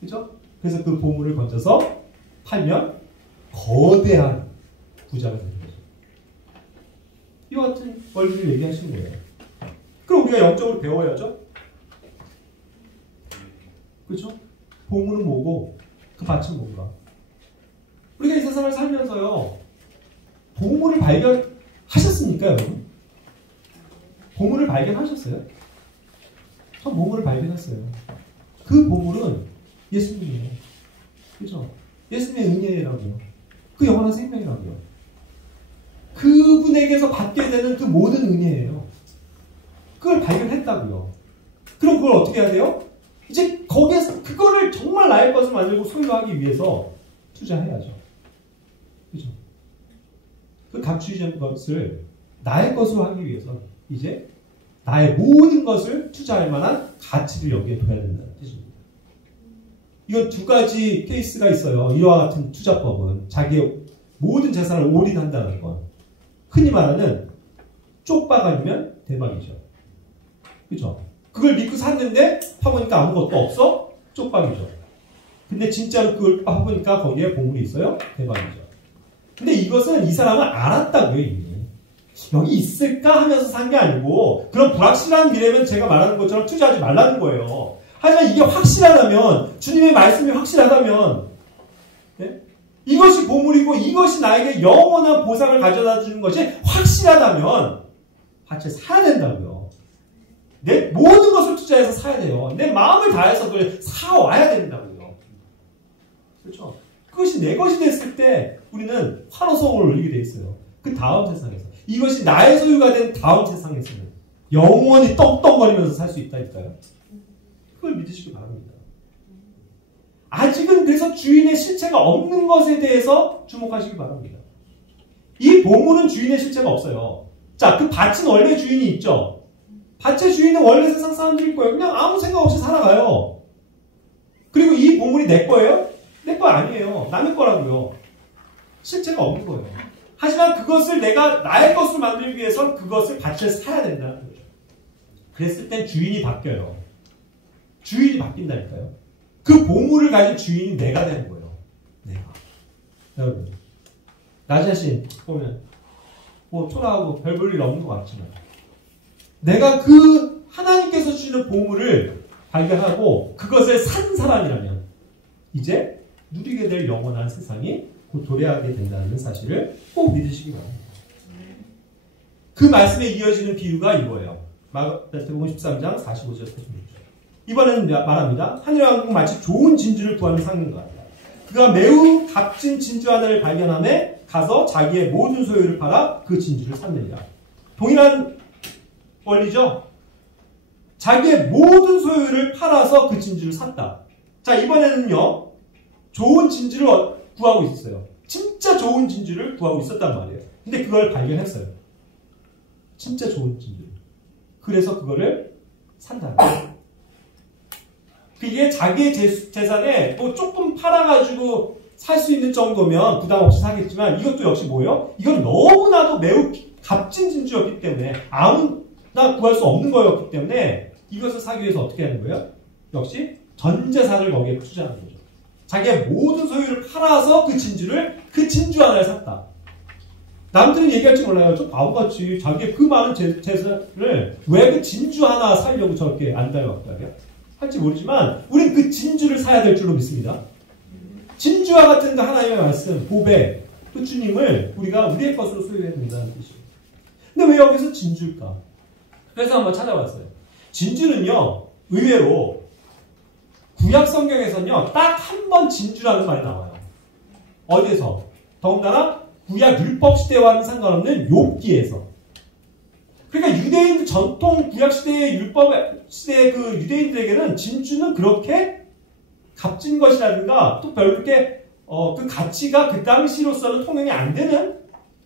그죠? 그래서 그 보물을 건져서 팔면 거대한 부자가 되는 거죠. 이와 같은 원리를 얘기하시는 거예요. 그럼 우리가 영적으로 배워야죠? 그렇죠? 보물은 뭐고 그 밭은 뭔가. 우리가 이 세상을 살면서요, 보물을 발견하셨습니까, 여러분? 보물을 발견하셨어요? 전 보물을 발견했어요. 그 보물은 예수님이에요. 그렇죠? 예수님의 은혜라고요. 그 영원한 생명이라고요. 그분에게서 받게 되는 그 모든 은혜예요. 그걸 발견했다고요. 그럼 그걸 어떻게 해야 돼요? 이제 거기에서 그거를 정말 나의 것을 만들고 소유하기 위해서 투자해야죠. 그죠? 그 값주이는 것을 나의 것으로 하기 위해서 이제 나의 모든 것을 투자할 만한 가치를 여기에 둬야 된다는 뜻입니다. 이건 두 가지 케이스가 있어요. 이와 같은 투자법은 자기의 모든 재산을 올인한다는 건 흔히 말하는 쪽박아니면 대박이죠. 그죠? 그걸 믿고 샀는데 파보니까 아무것도 없어? 쪽박이죠. 근데 진짜로 그걸 파보니까 거기에 보물이 있어요? 대박이죠. 근데 이것은 이 사람은 알았다고요, 이미. 여기 있을까 하면서 산 게 아니고, 그런 불확실한 미래면 제가 말하는 것처럼 투자하지 말라는 거예요. 하지만 이게 확실하다면, 주님의 말씀이 확실하다면, 네? 이것이 보물이고 이것이 나에게 영원한 보상을 가져다 주는 것이 확실하다면 밭을 사야 된다고요. 내 모든 것을 투자해서 사야 돼요. 내 마음을 다해서 그걸 사와야 된다고요. 그렇죠? 그것이 내 것이 됐을 때 우리는 환호성을 올리게 돼 있어요. 그 다음 세상에서. 이것이 나의 소유가 된 다음 세상에서는 영원히 떡떡거리면서 살 수 있다니까요. 그걸 믿으시기 바랍니다. 아직은 그래서 주인의 실체가 없는 것에 대해서 주목하시기 바랍니다. 이 보물은 주인의 실체가 없어요. 자, 그 밭은 원래 주인이 있죠. 밭의 주인은 원래 세상 사람들일 거예요. 그냥 아무 생각 없이 살아가요. 그리고 이 보물이 내 거예요? 내 거 아니에요. 남의 거라고요. 실체가 없는 거예요. 하지만 그것을 내가 나의 것으로 만들기 위해선 그것을 밭에서 사야 된다는 거죠. 그랬을 땐 주인이 바뀌어요. 주인이 바뀐다니까요. 그 보물을 가진 주인이 내가 되는 거예요. 내가. 여러분, 나 자신 보면 뭐 초라하고 별 볼 일 없는 것 같지만 내가 그 하나님께서 주시는 보물을 발견하고 그것을 산 사람이라면 이제 누리게 될 영원한 세상이 곧 도래하게 된다는 사실을 꼭 믿으시기 바랍니다. 그 말씀에 이어지는 비유가 이거예요. 마태복음 13장 45절 46절. 이번에는 말합니다. 하늘의 왕국 마치 좋은 진주를 구하는 상인과 같다. 그가 매우 값진 진주 하나를 발견함에 가서 자기의 모든 소유를 팔아 그 진주를 샀느니라. 동일한 원리죠. 자기의 모든 소유를 팔아서 그 진주를 샀다. 자, 이번에는요. 좋은 진주를 구하고 있었어요. 진짜 좋은 진주를 구하고 있었단 말이에요. 근데 그걸 발견했어요. 진짜 좋은 진주를. 그래서 그거를 산다. 그게 자기의 재산에 뭐 조금 팔아가지고 살 수 있는 정도면 부담 없이 사겠지만 이것도 역시 뭐예요? 이건 너무나도 매우 값진 진주였기 때문에 아무나 구할 수 없는 거였기 때문에 이것을 사기 위해서 어떻게 하는 거예요? 역시 전 재산을 거기에 투자하는 거죠. 자기의 모든 소유를 팔아서 그 진주 하나를 샀다. 남들은 얘기할지 몰라요. 저 바보같이 자기의 그 많은 재산을 왜 그 진주 하나 사려고 저렇게 안달받고 하냐? 할지 모르지만 우린 그 진주를 사야 될 줄로 믿습니다. 진주와 같은 그 하나님의 말씀, 보배, 그 주님을 우리가 우리의 것으로 소유해야 된다는 뜻이에요. 근데 왜 여기서 진주일까? 그래서 한번 찾아봤어요. 진주는요, 의외로 구약 성경에서는요, 딱 한 번 진주라는 말이 나와요. 어디에서? 더군다나 구약 율법 시대와는 상관없는 욥기에서. 그러니까 유대인 전통 구약 시대의 율법 시대의 그 유대인들에게는 진주는 그렇게 값진 것이라든가 또 별로 그렇게 그 가치가 그 당시로서는 통용이 안 되는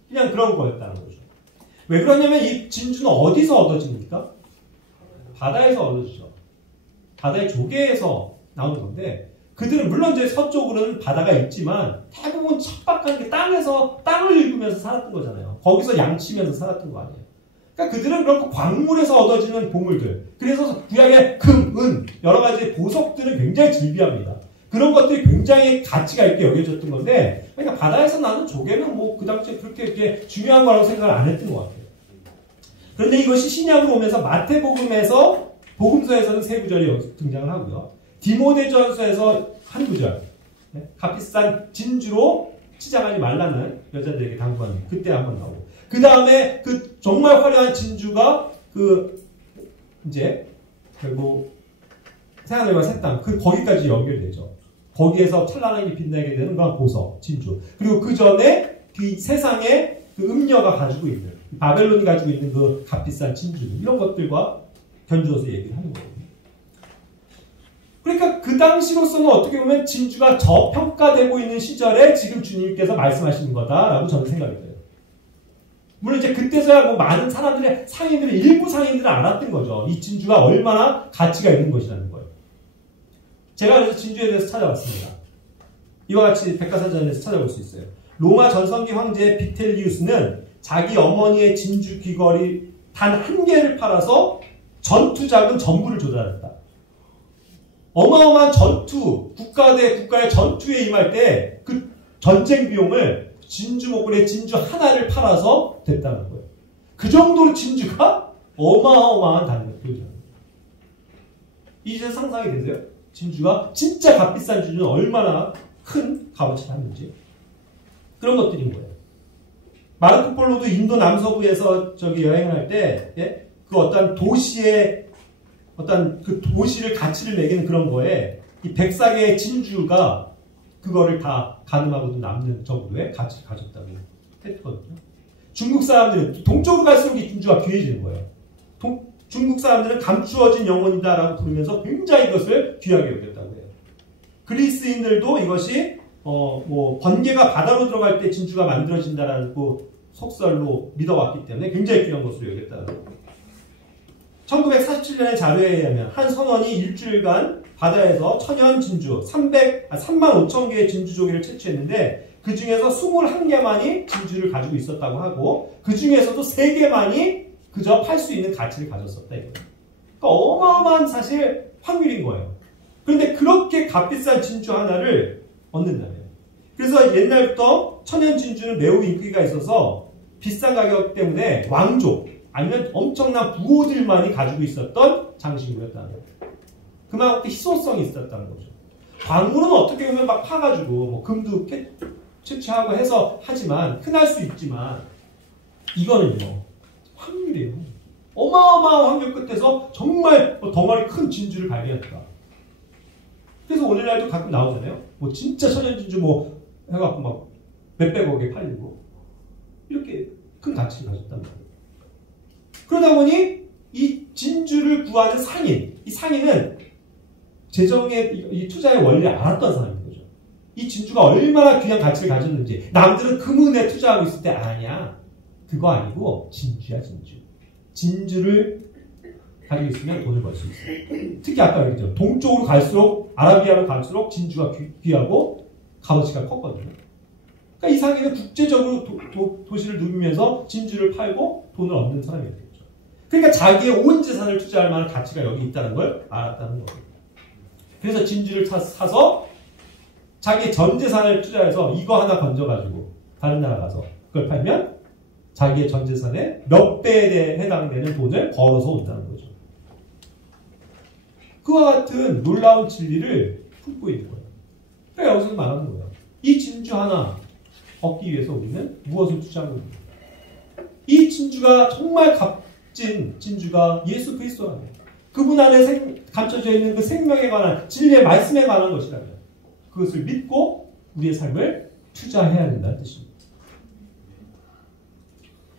그냥 그런 거였다는 거죠. 왜 그러냐면 이 진주는 어디서 얻어집니까? 바다에서 얻어지죠. 바다의 조개에서 나오는 건데 그들은 물론 이제 서쪽으로는 바다가 있지만 대부분 척박한 게 땅을 일구면서 살았던 거잖아요. 거기서 양치면서 살았던 거 아니에요. 그러니까 그들은 그렇고 광물에서 얻어지는 보물들. 그래서 구약의 금, 은, 여러 가지 보석들은 굉장히 질비합니다. 그런 것들이 굉장히 가치가 있게 여겨졌던 건데, 그러니까 바다에서 나는 조개는 뭐 그 당시에 그렇게 이렇게 중요한 거라고 생각을 안 했던 것 같아요. 그런데 이것이 신약으로 오면서 마태복음에서 복음서에서는 세 구절이 등장을 하고요. 디모데전서에서 한 구절. 값비싼 진주로 치장하지 말라는 여자들에게 당부하는 그때 한번 나오고. 그 다음에 그 정말 화려한 진주가 이제 결국 새하늘과 새 땅 거기까지 연결되죠. 거기에서 찬란하게 빛나게 되는 그런 보석, 진주. 그리고 그 전에 그 세상에 그 음녀가 가지고 있는 바벨론이 가지고 있는 그 값비싼 진주 이런 것들과 견주어서 얘기를 하는 거예요. 그러니까 그 당시로서는 어떻게 보면 진주가 저평가되고 있는 시절에 지금 주님께서 말씀하시는 거다라고 저는 생각이 돼요. 물론 이제 그때서야 뭐 많은 사람들의 일부 상인들은 알았던 거죠. 이 진주가 얼마나 가치가 있는 것이라는 거예요. 제가 그래서 진주에 대해서 찾아봤습니다. 이와 같이 백과사전에서 찾아볼 수 있어요. 로마 전성기 황제 비텔리우스는 자기 어머니의 진주 귀걸이 단 한 개를 팔아서 전투 자금 전부를 조달했다. 어마어마한 전투, 국가 대 국가의 전투에 임할 때 그 전쟁 비용을 진주 목걸이에 진주 하나를 팔아서 됐다는 거예요. 그 정도로 진주가 어마어마한 단위죠. 이제 상상이 되세요? 진주가 진짜 값비싼 진주는 얼마나 큰 값어치를 하는지 그런 것들인 거예요. 마르코 폴로도 인도 남서부에서 여행을 할 때 그 어떤 도시의 어떤 그 도시를 가치를 매기는 그런 거에 이 104개의 진주가 그거를 다 가늠하고도 남는 정도의 가치를 가졌다고 했거든요. 중국 사람들은 동쪽으로 갈수록 이 진주가 귀해지는 거예요. 중국 사람들은 감추어진 영혼이다라고 부르면서 굉장히 이것을 귀하게 여겼다고 해요. 그리스인들도 이것이 번개가 바다로 들어갈 때 진주가 만들어진다라고 속설로 믿어왔기 때문에 굉장히 귀한 것으로 여겼다는 겁니다. 1947년의 자료에 의하면 한 선원이 일주일간 바다에서 천연 진주 3만 5천 개의 진주 조개를 채취했는데 그 중에서 21개만이 진주를 가지고 있었다고 하고 그 중에서도 3개만이 그저 팔 수 있는 가치를 가졌었다. 이거예요. 그러니까 어마어마한 사실 확률인 거예요. 그런데 그렇게 값비싼 진주 하나를 얻는다면 그래서 옛날부터 천연 진주는 매우 인기가 있어서 비싼 가격 때문에 왕족 아니면 엄청난 부호들만이 가지고 있었던 장식물이었다는 거예요. 그만큼 희소성이 있었다는 거죠. 광물은 어떻게 보면 막 파가지고 뭐 금도 채취하고 해서 하지만 흔할 수 있지만 이거는요 확률이에요. 어마어마한 확률 끝에서 정말 덩어리 큰 진주를 발견했다. 그래서 오늘날도 가끔 나오잖아요. 뭐 진짜 천연 진주 뭐 해갖고 막 몇백억에 팔리고 이렇게 큰 가치를 가졌단 말이에요. 그러다 보니 이 진주를 구하는 상인, 이 상인은 재정의 이 투자의 원리를 알았던 사람인 거죠. 이 진주가 얼마나 귀한 가치를 가졌는지 남들은 금은에 투자하고 있을 때 아니야. 그거 아니고 진주야 진주. 진주를 가지고 있으면 돈을 벌 수 있어요. 특히 아까 얘기했죠. 동쪽으로 갈수록 아라비아로 갈수록 진주가 귀하고 값어치가 컸거든요. 그러니까 이 상인은 국제적으로 도시를 누비면서 진주를 팔고 돈을 얻는 사람이었겠죠. 그러니까 자기의 온 재산을 투자할 만한 가치가 여기 있다는 걸 알았다는 거예요. 그래서 진주를 사서 자기 전 재산을 투자해서 이거 하나 건져가지고 다른 나라 가서 그걸 팔면 자기의 전 재산의 몇 배에 해당되는 돈을 벌어서 온다는 거죠. 그와 같은 놀라운 진리를 품고 있는 거예요. 그러니까 여기서 말하는 거예요. 이 진주 하나 얻기 위해서 우리는 무엇을 투자하는 겁니까? 이 진주가 정말 값진 진주가 예수 그리스도라는 거예요. 그분 안에 감춰져 있는 그 생명에 관한 진리의 말씀에 관한 것이라면 그것을 믿고 우리의 삶을 투자해야 된다는 뜻입니다.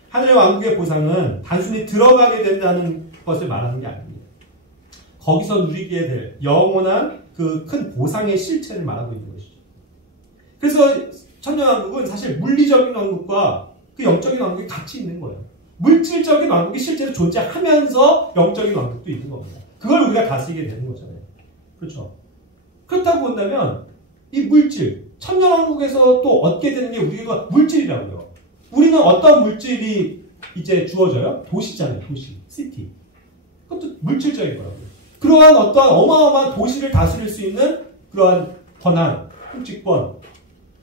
하늘의 왕국의 보상은 단순히 들어가게 된다는 것을 말하는 게 아닙니다. 거기서 누리게 될 영원한 그 큰 보상의 실체를 말하고 있는 것이죠. 그래서 천년왕국은 사실 물리적인 왕국과 그 영적인 왕국이 같이 있는 거예요. 물질적인 왕국이 실제로 존재하면서 영적인 왕국도 있는 겁니다. 그걸 우리가 다스리게 되는 거잖아요. 그렇죠? 그렇다고 본다면 이 물질, 천년왕국에서 또 얻게 되는 게 우리가 물질이라고요. 우리는 어떤 물질이 이제 주어져요? 도시잖아요. 도시, 시티. 그것도 물질적인 거라고요. 그러한 어떠한 어마어마한 도시를 다스릴 수 있는 그러한 권한, 통치권,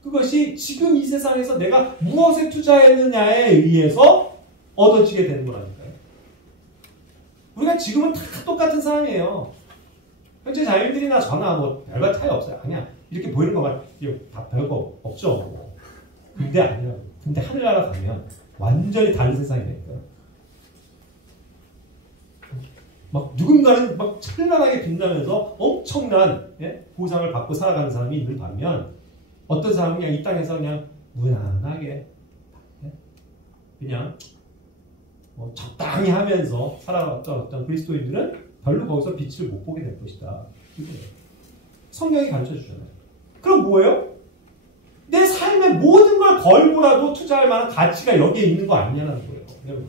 그것이 지금 이 세상에서 내가 무엇에 투자했느냐에 의해서 얻어지게 되는 거라니까요. 우리가 지금은 다 똑같은 상황이에요. 현재 자녀들이나 저나 뭐 별반 차이 없어요. 아니야. 이렇게 보이는 거가 다 별거 없죠. 근데 아니라 근데 하늘나라 가면 완전히 다른 세상이 되니까요. 막 누군가는 막 찬란하게 빛나면서 엄청난 보상을 받고 살아가는 사람이 있는 반면 어떤 사람은 그냥 이 땅에서 그냥 무난하게 그냥 뭐 적당히 하면서 살아왔던 어떤 그리스도인들은 별로 거기서 빛을 못 보게 될 것이다. 이거예요. 성경이 가르쳐주잖아요. 그럼 뭐예요? 내 삶의 모든 걸 걸고라도 투자할 만한 가치가 여기에 있는 거 아니냐는 거예요. 여러분.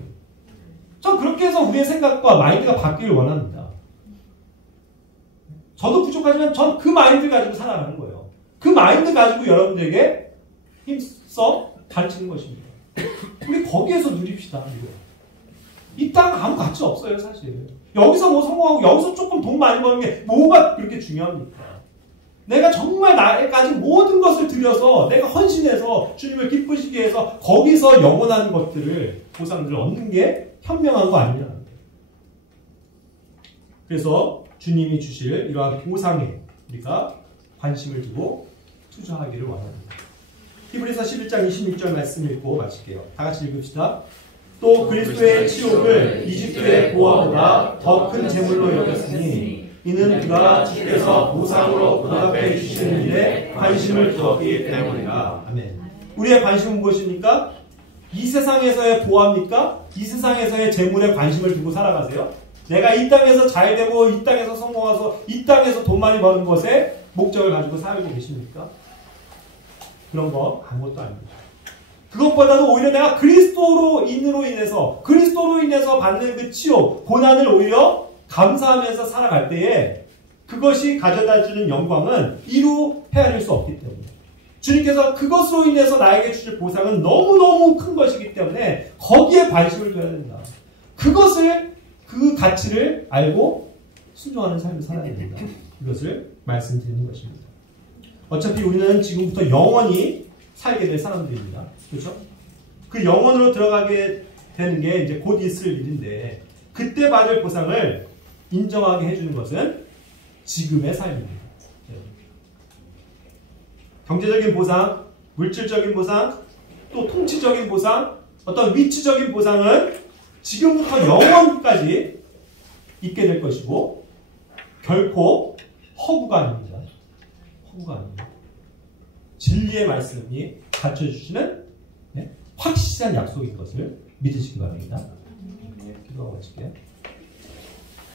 전 그렇게 해서 우리의 생각과 마인드가 바뀌길 원합니다. 저도 부족하지만 전 그 마인드 가지고 살아가는 거예요. 그 마인드 가지고 여러분들에게 힘써 가르치는 것입니다. 우리 거기에서 누립시다. 이 땅 아무 가치 없어요, 사실. 여기서 뭐 성공하고 여기서 조금 돈 많이 버는 게 뭐가 그렇게 중요합니까? 내가 정말 나에까지 모든 것을 들여서 내가 헌신해서 주님을 기쁘시게 해서 거기서 영원한 것들을 보상들을 얻는 게 현명한 거 아니냐. 그래서 주님이 주실 이러한 보상에 우리가 관심을 두고 투자하기를 원합니다. 히브리서 11장 26절 말씀 읽고 마칠게요. 다 같이 읽읍시다. 또 그리스도의 치욕을 이집트의 보화보다 더 큰 재물로 여겼으니 이는 그가 주께서 보상으로 보답해 주시는 일에 관심을 두었기 때문이다. 아멘. 우리의 관심은 무엇입니까? 이 세상에서의 보화입니까? 이 세상에서의 재물에 관심을 두고 살아가세요? 내가 이 땅에서 잘되고 이 땅에서 성공해서 이 땅에서 돈 많이 버는 것에 목적을 가지고 살고 계십니까? 그런 거 아무것도 아닙니다. 그것보다도 오히려 내가 그리스도로 인해서 받는 그 치욕, 고난을 오히려 감사하면서 살아갈 때에 그것이 가져다주는 영광은 이루 헤아릴 수 없기 때문에 주님께서 그것으로 인해서 나에게 주실 보상은 너무너무 큰 것이기 때문에 거기에 관심을 둬야 된다. 그것을, 그 가치를 알고 순종하는 삶을 살아야 된다. 이것을 말씀드리는 것입니다. 어차피 우리는 지금부터 영원히 살게 될 사람들입니다. 그렇죠? 그 영원으로 들어가게 되는 게 이제 곧 있을 일인데 그때 받을 보상을 인정하게 해주는 것은 지금의 삶입니다. 경제적인 보상, 물질적인 보상, 또 통치적인 보상, 어떤 위치적인 보상은 지금부터 영원까지 있게 될 것이고 결코 허구가 아닙니다. 허구가 아닙니다. 진리의 말씀이 갖춰주시는 확실한 약속인 것을 믿으시기 바랍니다. 기도하고 마칠게요.